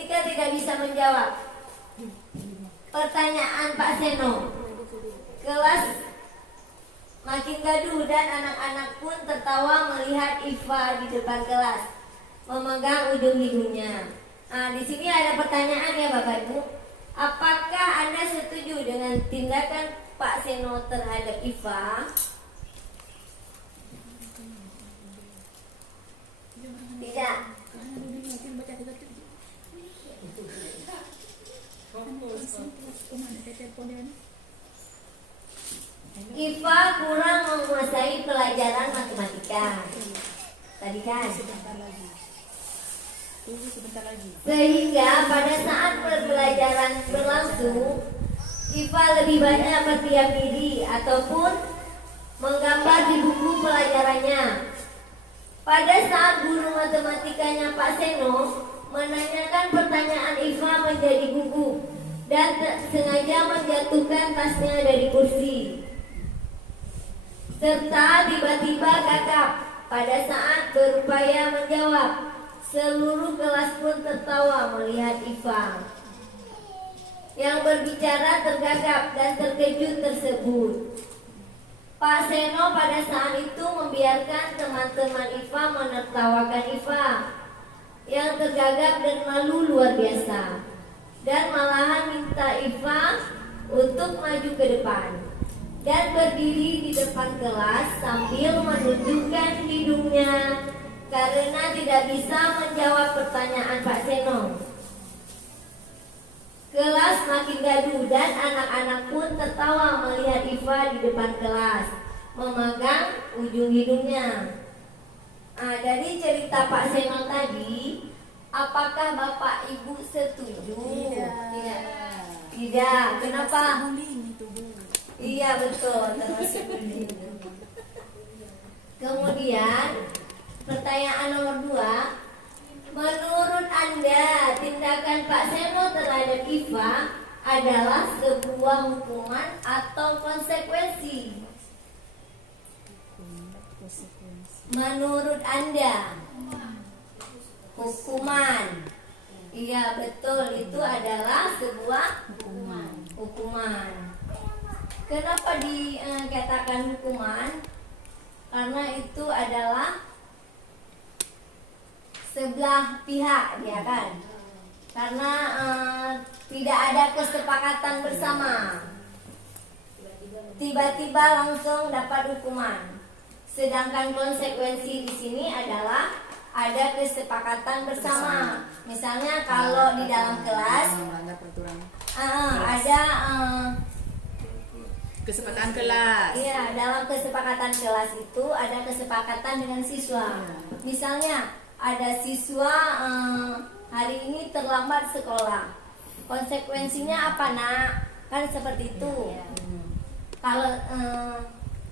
tidak bisa menjawab pertanyaan Pak Seno. Kelas makin gaduh dan anak-anak pun tertawa melihat Iva di depan kelas memegang ujung hidungnya. Nah, di sini ada pertanyaan ya Bapak Ibu. Apakah Anda setuju dengan tindakan Pak Seno terhadap Iva? Tidak. Iva kurang menguasai pelajaran matematika. Tadi kan? Sebentar lagi. Sehingga pada saat pembelajaran berlangsung, Iva lebih banyak berdiam diri ataupun menggambar di buku pelajarannya. Pada saat guru matematikanya Pak Seno menanyakan pertanyaan, Iva menjadi gugup dan sengaja menjatuhkan tasnya dari kursi, serta tiba-tiba gagap pada saat berupaya menjawab. Seluruh kelas pun tertawa melihat Iva yang berbicara tergagap dan terkejut tersebut. Pak Seno pada saat itu membiarkan teman-teman Iva menertawakan Iva yang tergagap dan malu luar biasa, dan malahan minta Iva untuk maju ke depan dan berdiri di depan kelas sambil menunjukkan hidungnya karena tidak bisa menjawab pertanyaan Pak Seno. Kelas makin gaduh dan anak-anak pun tertawa melihat Iva di depan kelas memegang ujung hidungnya. Nah, dari cerita Pak Seno tadi, apakah Bapak Ibu setuju? Tidak. Kenapa? Iya betul, termasuk bullying. Kemudian pertanyaan nomor 2, menurut Anda tindakan Pak Seno terhadap Iva adalah sebuah hukuman atau konsekuensi? Menurut Anda hukuman. Iya betul, itu adalah sebuah hukuman. Kenapa dikatakan hukuman? Karena itu adalah sebelah pihak, ya kan? Karena tidak ada kesepakatan bersama, tiba-tiba langsung dapat hukuman. Sedangkan konsekuensi di sini adalah ada kesepakatan bersama. Misalnya kalau di dalam kelas ada kesepakatan kelas. Iya, dalam kesepakatan kelas itu ada kesepakatan dengan siswa. Misalnya ada siswa hari ini terlambat sekolah. Konsekuensinya apa, Nak? Kan seperti itu. Kalau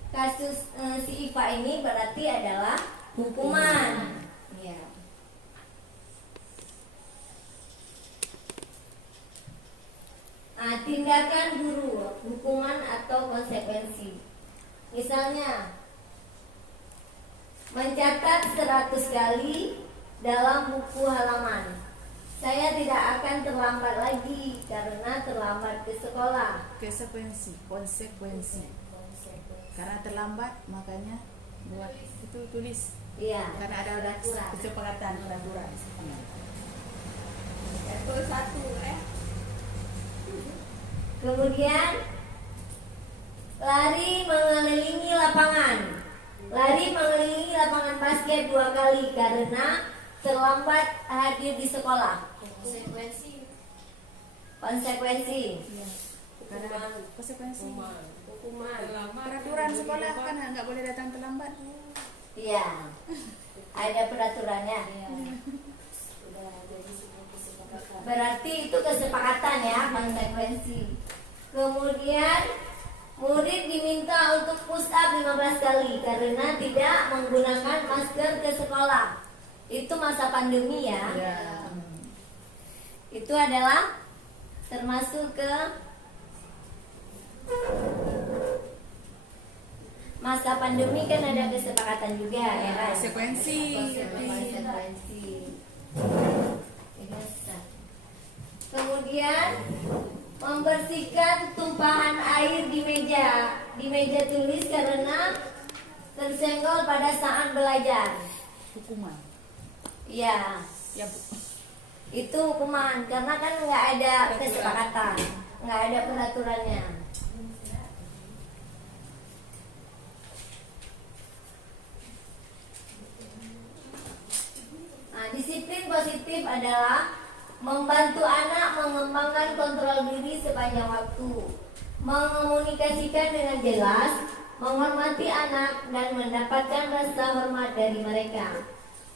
kasus si Iva ini berarti adalah hukuman. Ya. Nah, tindakan guru, hukuman atau konsekuensi. Misalnya mencatat 100 kali dalam buku halaman. Saya tidak akan terlambat lagi karena terlambat ke sekolah. Konsekuensi. Karena terlambat makanya buat itu tulis. Iya. Karena ada kesepakatan peraturan. Kemudian lari mengelilingi lapangan. Lari mengelilingi lapangan basket 2 kali karena terlambat hadir di sekolah. Konsekuensi. Karena konsekuensi. Hukuman. Peraturan sekolah kan nggak boleh datang terlambat. Iya. Ada peraturannya. Berarti itu kesepakatan ya, konsekuensi. Kemudian murid diminta untuk push up 15 kali karena tidak menggunakan masker ke sekolah. Itu masa pandemi ya. Itu adalah termasuk ke masa pandemi kan ada kesepakatan juga ya kan? Konsekuensi. Konsekuensi. Kemudian membersihkan tumpahan air di meja tulis karena tersenggol pada saat belajar. Hukuman. Iya, Ya, Bu. itu hukuman karena kan nggak ada kesepakatan, nggak ada peraturannya. Nah, disiplin positif adalah membantu anak mengembangkan kontrol diri sepanjang waktu, mengomunikasikan dengan jelas, menghormati anak dan mendapatkan rasa hormat dari mereka,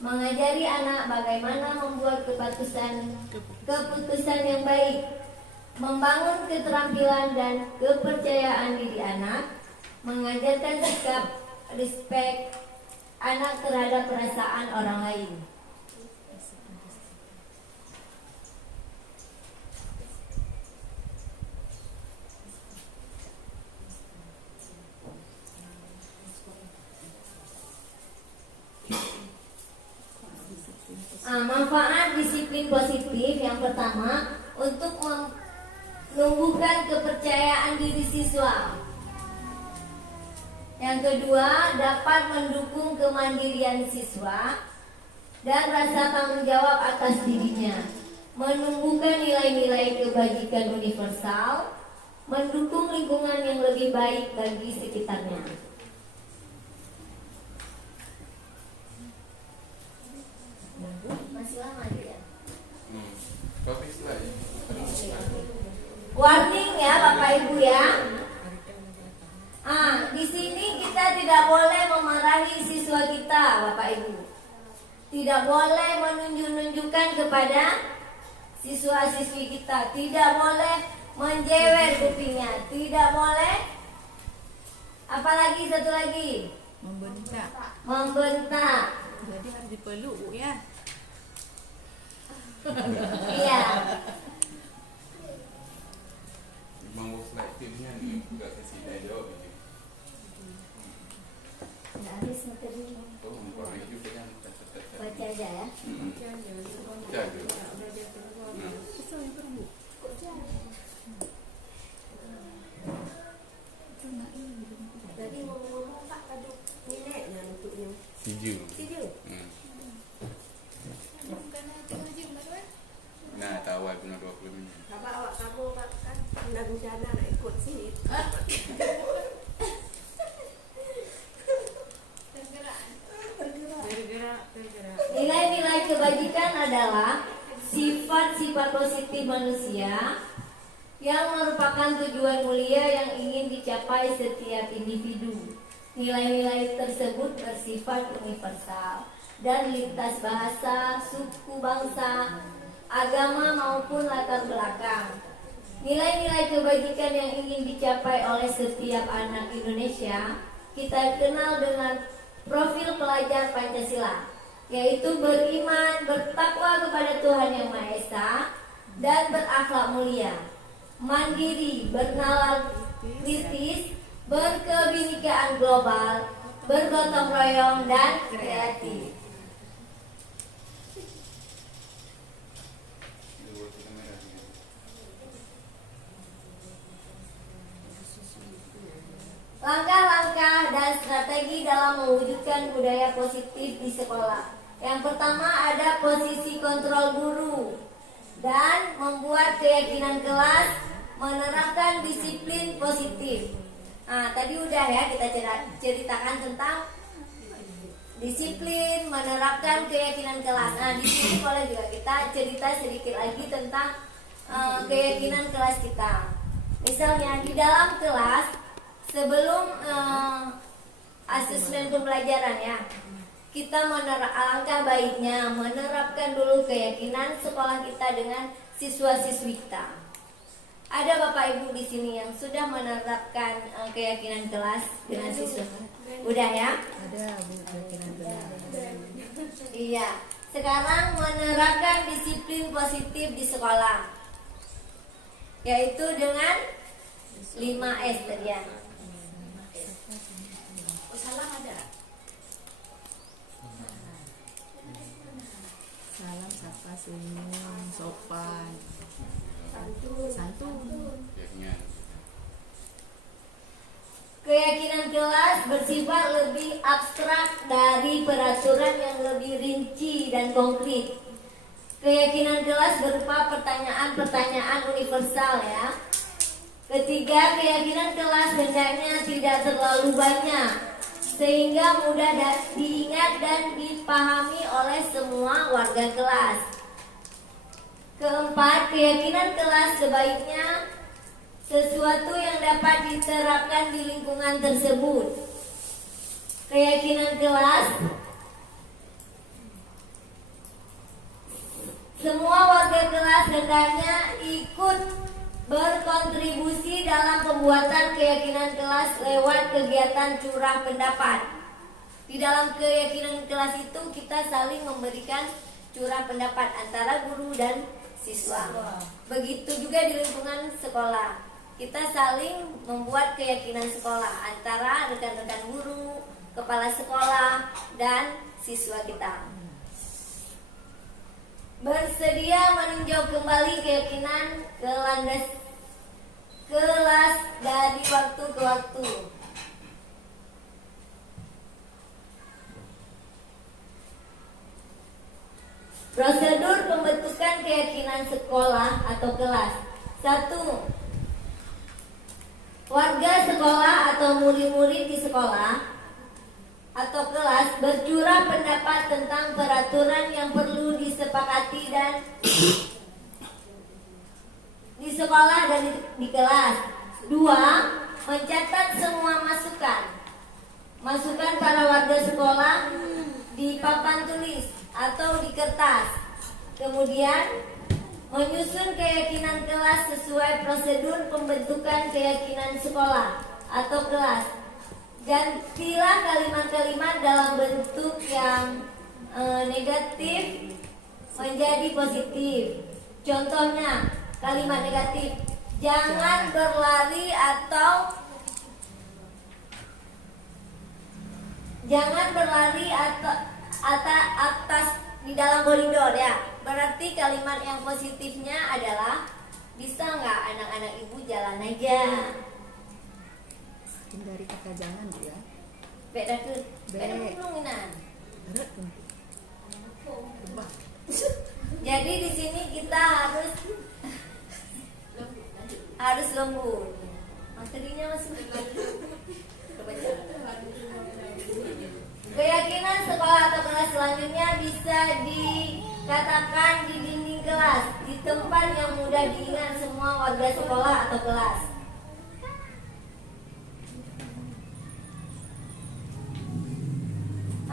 mengajari anak bagaimana membuat keputusan yang baik, membangun keterampilan dan kepercayaan diri anak, mengajarkan sikap respect anak terhadap perasaan orang lain. Manfaat disiplin positif yang pertama untuk menumbuhkan kepercayaan diri siswa. Yang kedua dapat mendukung kemandirian siswa dan rasa tanggung jawab atas dirinya, menumbuhkan nilai-nilai kebajikan universal, mendukung lingkungan yang lebih baik bagi sekitarnya. Masih lama ya? Warning ya Bapak Ibu ya. Di sini kita tidak boleh memarahi siswa kita, Bapak Ibu. Tidak boleh menunjuk-nunjukkan kepada siswa-siswi kita. Tidak boleh menjewer kupingnya. Tidak boleh. Apalagi satu lagi? Membentak. Membentak. Jadi harus dipeluk, Bu ya. Iya. Memang bos selektifnya nih, nggak kasih dia jawab ini. Nggak habis materinya. Oh, kurang itu kan. Baca aja ya. Jaga. Tadi ngomong-ngomong Pak, ada neneknya untuknya. Tujuh. Tujuh. Nah, tawar guna 20 minit. Apa awak kamu Pak kan kena bencana nak ikut sini. Bergerak. Nilai-nilai kebajikan adalah sifat-sifat positif manusia yang merupakan tujuan mulia yang ingin dicapai setiap individu. Nilai-nilai tersebut bersifat universal dan lintas bahasa, suku, bangsa, agama maupun latar belakang. Nilai-nilai kebajikan yang ingin dicapai oleh setiap anak Indonesia kita kenal dengan profil pelajar Pancasila, yaitu beriman, bertakwa kepada Tuhan Yang Maha Esa, dan berakhlak mulia, mandiri, bernalar kritis, berkebinekaan global, bergotong royong, dan kreatif. Dua kamera juga. Langkah-langkah dan strategi dalam mewujudkan budaya positif di sekolah. Yang pertama ada posisi kontrol guru dan membuat keyakinan kelas, menerapkan disiplin positif. Tadi udah ya kita ceritakan tentang disiplin, menerapkan keyakinan kelas. Di sini boleh juga kita cerita sedikit lagi tentang keyakinan kelas kita. Misalnya di dalam kelas sebelum asesmen pembelajaran ya, kita alangkah baiknya menerapkan dulu keyakinan sekolah kita dengan siswa-siswi kita. Ada Bapak Ibu di sini yang sudah menerapkan keyakinan kelas dengan siswa? Udah ya? Ada, Bu, keyakinan kelas. Iya. Sekarang menerapkan disiplin positif di sekolah, yaitu dengan 5S tadi ya. salam, sapa, senyum, sopan, santun. Biasanya Keyakinan kelas bersifat lebih abstrak dari peraturan yang lebih rinci dan konkret. Keyakinan kelas berupa pertanyaan-pertanyaan universal ya. Ketiga, keyakinan kelas hendaknya tidak terlalu banyak sehingga mudah diingat dan dipahami oleh semua warga kelas. Keempat, keyakinan kelas sebaiknya sesuatu yang dapat diterapkan di lingkungan tersebut. Keyakinan kelas, semua warga kelas hendaknya ikut berkontribusi dalam pembuatan keyakinan kelas lewat kegiatan curah pendapat. Di dalam keyakinan kelas itu kita saling memberikan curah pendapat antara guru dan siswa. Begitu juga di lingkungan sekolah. Kita saling membuat keyakinan sekolah antara rekan-rekan guru, kepala sekolah, dan siswa kita. Bersedia meninjau kembali keyakinan kelas dari waktu ke waktu. Prosedur pembentukan keyakinan sekolah atau kelas. 1. Warga sekolah atau murid-murid di sekolah atau kelas bercurah pendapat tentang peraturan yang perlu disepakati dan di sekolah dan di kelas. 2. Mencatat semua masukan para warga sekolah di papan tulis atau di kertas. Kemudian menyusun keyakinan kelas sesuai prosedur pembentukan keyakinan sekolah atau kelas. Gantilah kalimat-kalimat dalam bentuk yang negatif menjadi positif. Contohnya, kalimat negatif, jangan berlari atau atas di dalam koridor ya. Berarti kalimat yang positifnya adalah, bisa nggak anak-anak ibu jalan aja? Hindari kata jangan Bu ya. Beda mungkinan. Jadi di sini kita harus lembut. Materinya masih keyakinan sekolah atau kelas selanjutnya bisa dikatakan di dinding kelas, di tempat yang mudah diingat semua warga sekolah atau kelas.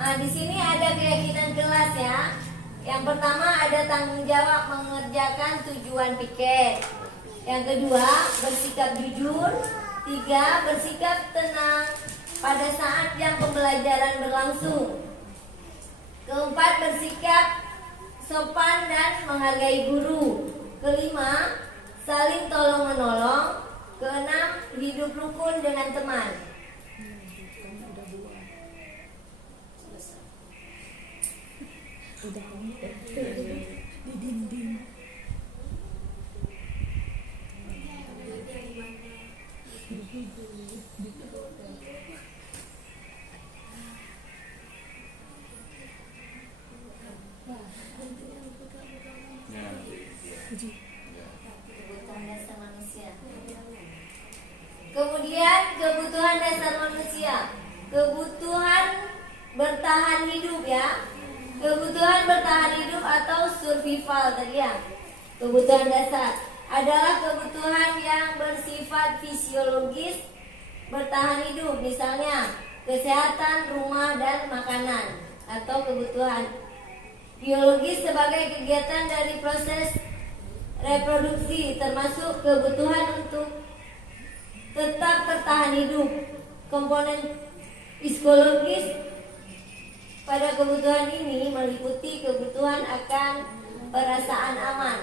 Nah, di sini ada keyakinan kelas ya. Yang pertama ada tanggung jawab mengerjakan tujuan piket. Yang kedua, bersikap jujur. 3. Bersikap tenang pada saat jam pembelajaran berlangsung. Keempat, bersikap sopan dan menghargai guru. Kelima, saling tolong menolong. Keenam, hidup rukun dengan teman. Di dinding. Kebutuhan dasar manusia. Kemudian kebutuhan dasar manusia, kebutuhan bertahan hidup ya. Kebutuhan bertahan hidup atau survival tadi ya. Kebutuhan dasar adalah kebutuhan yang bersifat fisiologis bertahan hidup, misalnya kesehatan, rumah, dan makanan. Atau kebutuhan biologis sebagai kegiatan dari proses reproduksi, termasuk kebutuhan untuk tetap bertahan hidup. Komponen psikologis pada kebutuhan ini meliputi kebutuhan akan perasaan aman,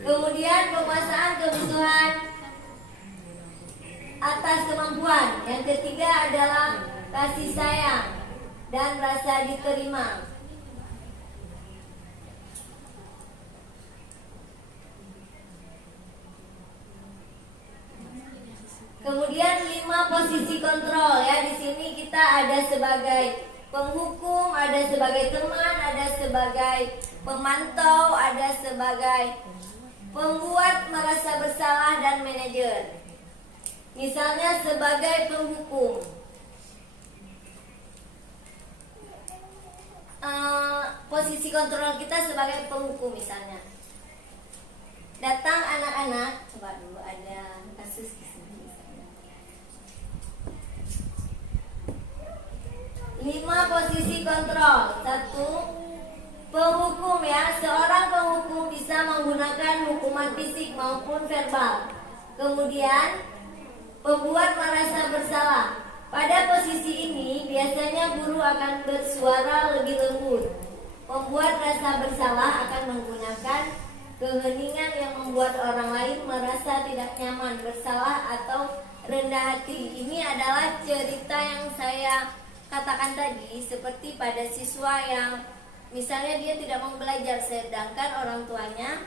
kemudian penguasaan kebutuhan atas kemampuan. Yang ketiga adalah kasih sayang. dan rasa diterima. Kemudian 5 posisi kontrol ya. Di sini kita ada sebagai penghukum, ada sebagai teman, ada sebagai pemantau, ada sebagai pembuat merasa bersalah dan manajer. Misalnya sebagai penghukum, posisi kontrol kita sebagai penghukum misalnya. Datang anak-anak, coba dulu ada kasus di sini. 5 posisi kontrol. 1. Penghukum ya. Seorang penghukum bisa menggunakan hukuman fisik maupun verbal. Kemudian pembuat merasa bersalah. Pada posisi ini biasanya guru akan bersuara lebih lembut. Pembuat rasa bersalah akan menggunakan keheningan yang membuat orang lain merasa tidak nyaman, bersalah atau rendah hati. Ini adalah cerita yang saya katakan tadi, seperti pada siswa yang misalnya dia tidak mau belajar sedangkan orang tuanya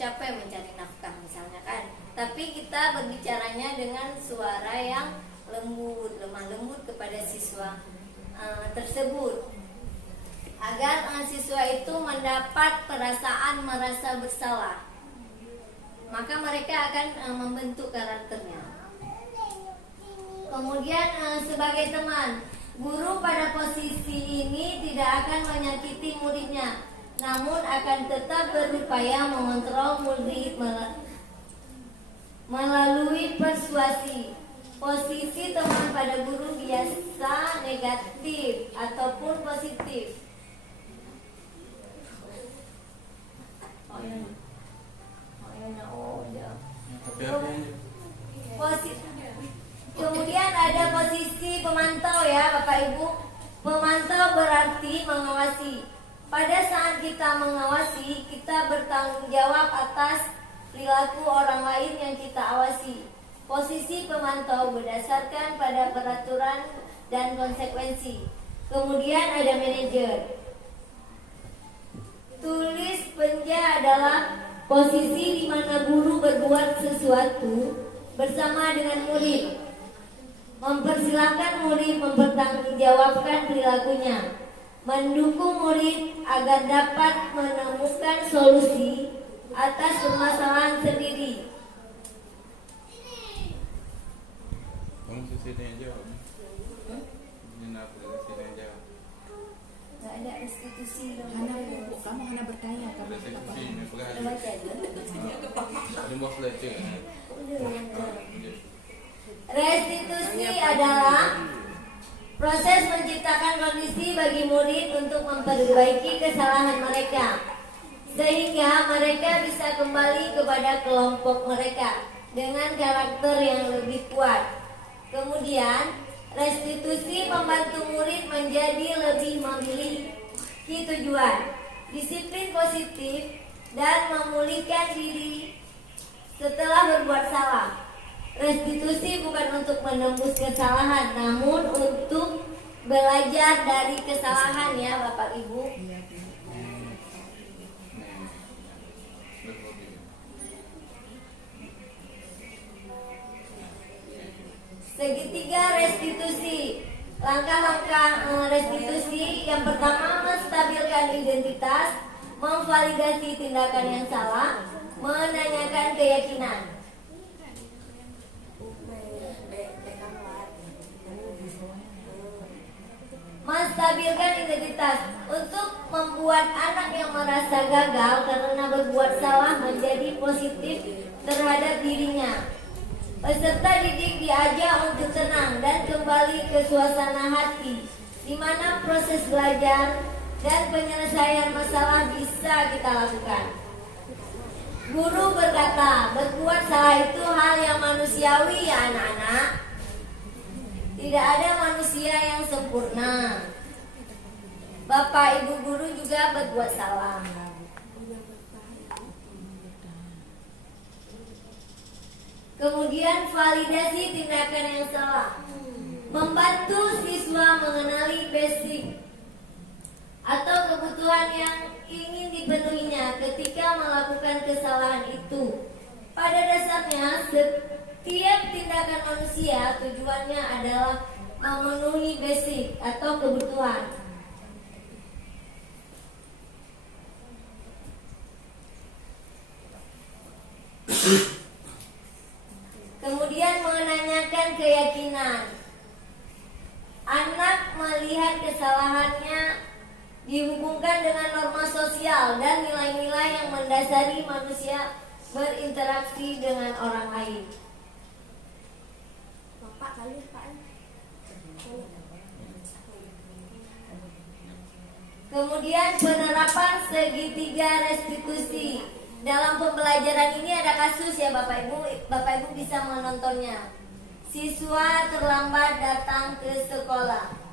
capek mencari nafkah misalnya kan. Tapi kita berbicaranya dengan suara yang lembut, lemah lembut kepada siswa tersebut agar siswa itu mendapat perasaan merasa bersalah. Maka mereka akan membentuk karakternya. Kemudian sebagai teman, guru pada posisi ini tidak akan menyakiti muridnya, namun akan tetap berupaya mengontrol murid melalui persuasi. Posisi teman pada guru biasa negatif ataupun positif. Tapi apa yang Kemudian ada posisi pemantau ya Bapak Ibu. Pemantau berarti mengawasi. Pada saat kita mengawasi, kita bertanggung jawab atas perilaku orang lain yang kita awasi. Posisi pemantau berdasarkan pada peraturan dan konsekuensi. Kemudian ada manajer. Tulis penja adalah posisi di mana guru berbuat sesuatu bersama dengan murid, mempersilahkan murid mempertanggungjawabkan perilakunya, mendukung murid agar dapat menemukan solusi atas permasalahan sendiri. kamu sini aja? Kenapa sini aja? Gak ada restitusi. Kamu hanya bertanya karena Restitusi ini Udah pegang. baca aja. Ada mau leceh. Restitusi adalah proses menciptakan kondisi bagi murid untuk memperbaiki kesalahan mereka, sehingga mereka bisa kembali kepada kelompok mereka dengan karakter yang lebih kuat. Kemudian, restitusi membantu murid menjadi lebih memiliki tujuan, disiplin positif, dan memulihkan diri setelah berbuat salah. Restitusi bukan untuk menembus kesalahan, namun untuk belajar dari kesalahan ya Bapak Ibu. Segitiga restitusi. Langkah-langkah restitusi yang pertama, menstabilkan identitas, memvalidasi tindakan yang salah, menanyakan keyakinan. Menstabilkan identitas untuk membuat anak yang merasa gagal karena berbuat salah menjadi positif terhadap dirinya. Peserta didik diajak untuk tenang dan kembali ke suasana hati, di mana proses belajar dan penyelesaian masalah bisa kita lakukan. Guru berkata, berbuat salah itu hal yang manusiawi ya anak-anak. Tidak ada manusia yang sempurna. Bapak ibu guru juga berbuat salah. Kemudian validasi tindakan yang salah. Membantu siswa mengenali basic atau kebutuhan yang ingin dipenuhinya ketika melakukan kesalahan itu. Pada dasarnya, setiap tindakan manusia tujuannya adalah memenuhi basic atau kebutuhan. Kemudian menanyakan keyakinan. Anak melihat kesalahannya dihubungkan dengan norma sosial dan nilai-nilai yang mendasari manusia berinteraksi dengan orang lain. Bapak kali Pak. Kemudian penerapan segitiga restitusi. Dalam pembelajaran ini ada kasus ya Bapak Ibu bisa menontonnya. Siswa terlambat datang ke sekolah.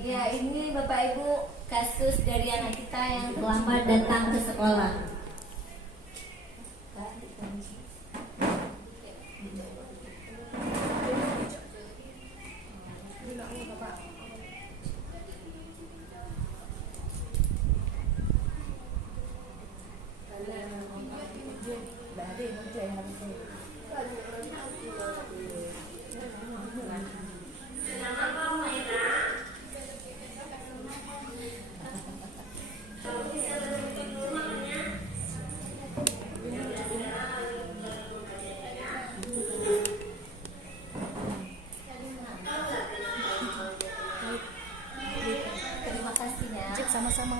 Ya, ini Bapak Ibu kasus dari anak kita yang terlambat datang ke sekolah. Terima kasih ya. Cek sama-sama.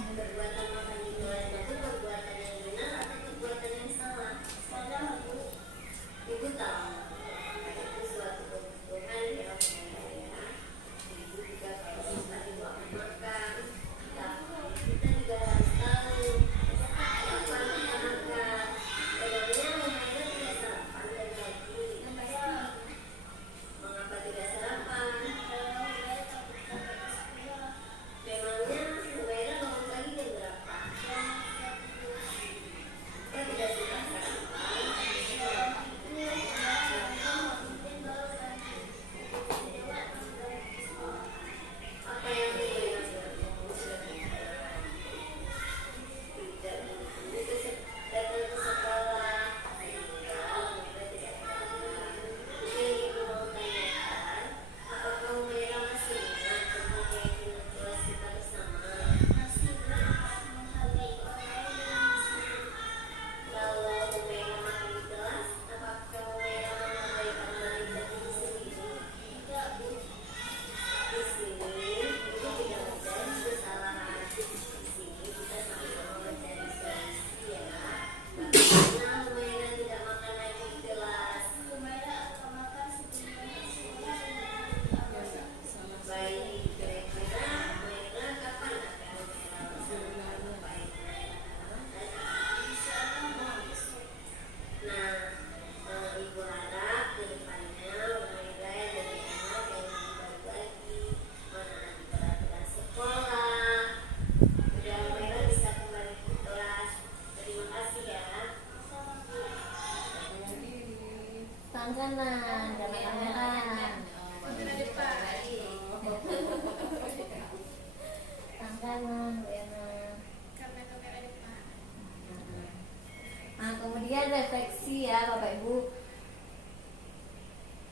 ya Bapak Ibu.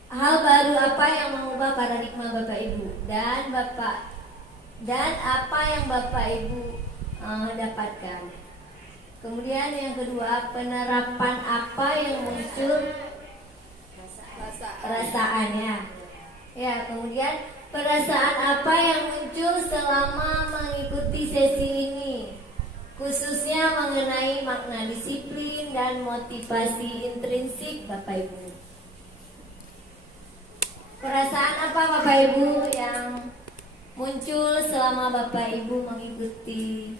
Hal baru apa yang mengubah paradigma Bapak Ibu dan apa yang Bapak Ibu dapatkan. Kemudian yang kedua, penerapan apa yang muncul perasaannya. Ya, kemudian perasaan apa yang muncul selama mengikuti sesi ini, khususnya mengenai makna disiplin dan motivasi intrinsik Bapak Ibu. Perasaan apa Bapak Ibu yang muncul selama Bapak Ibu mengikuti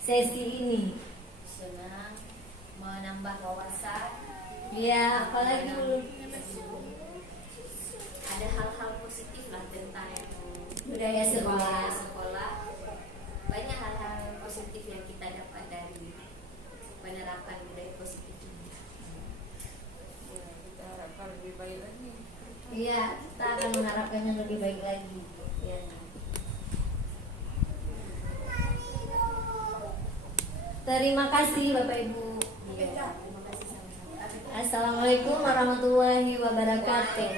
sesi ini? Senang, menambah wawasan. Ya, apalagi Bu? Ada hal-hal positif lah tentang Budaya sekolah. sekolah. Banyak hal-hal positif yang kita dapat dari penerapan budaya positif ini. Ya, kita harapkan lebih baik lagi. Iya, kita akan mengharapkan yang lebih baik lagi. Ya. Terima kasih Bapak Ibu. Terima kasih sama-sama. Assalamualaikum warahmatullahi wabarakatuh.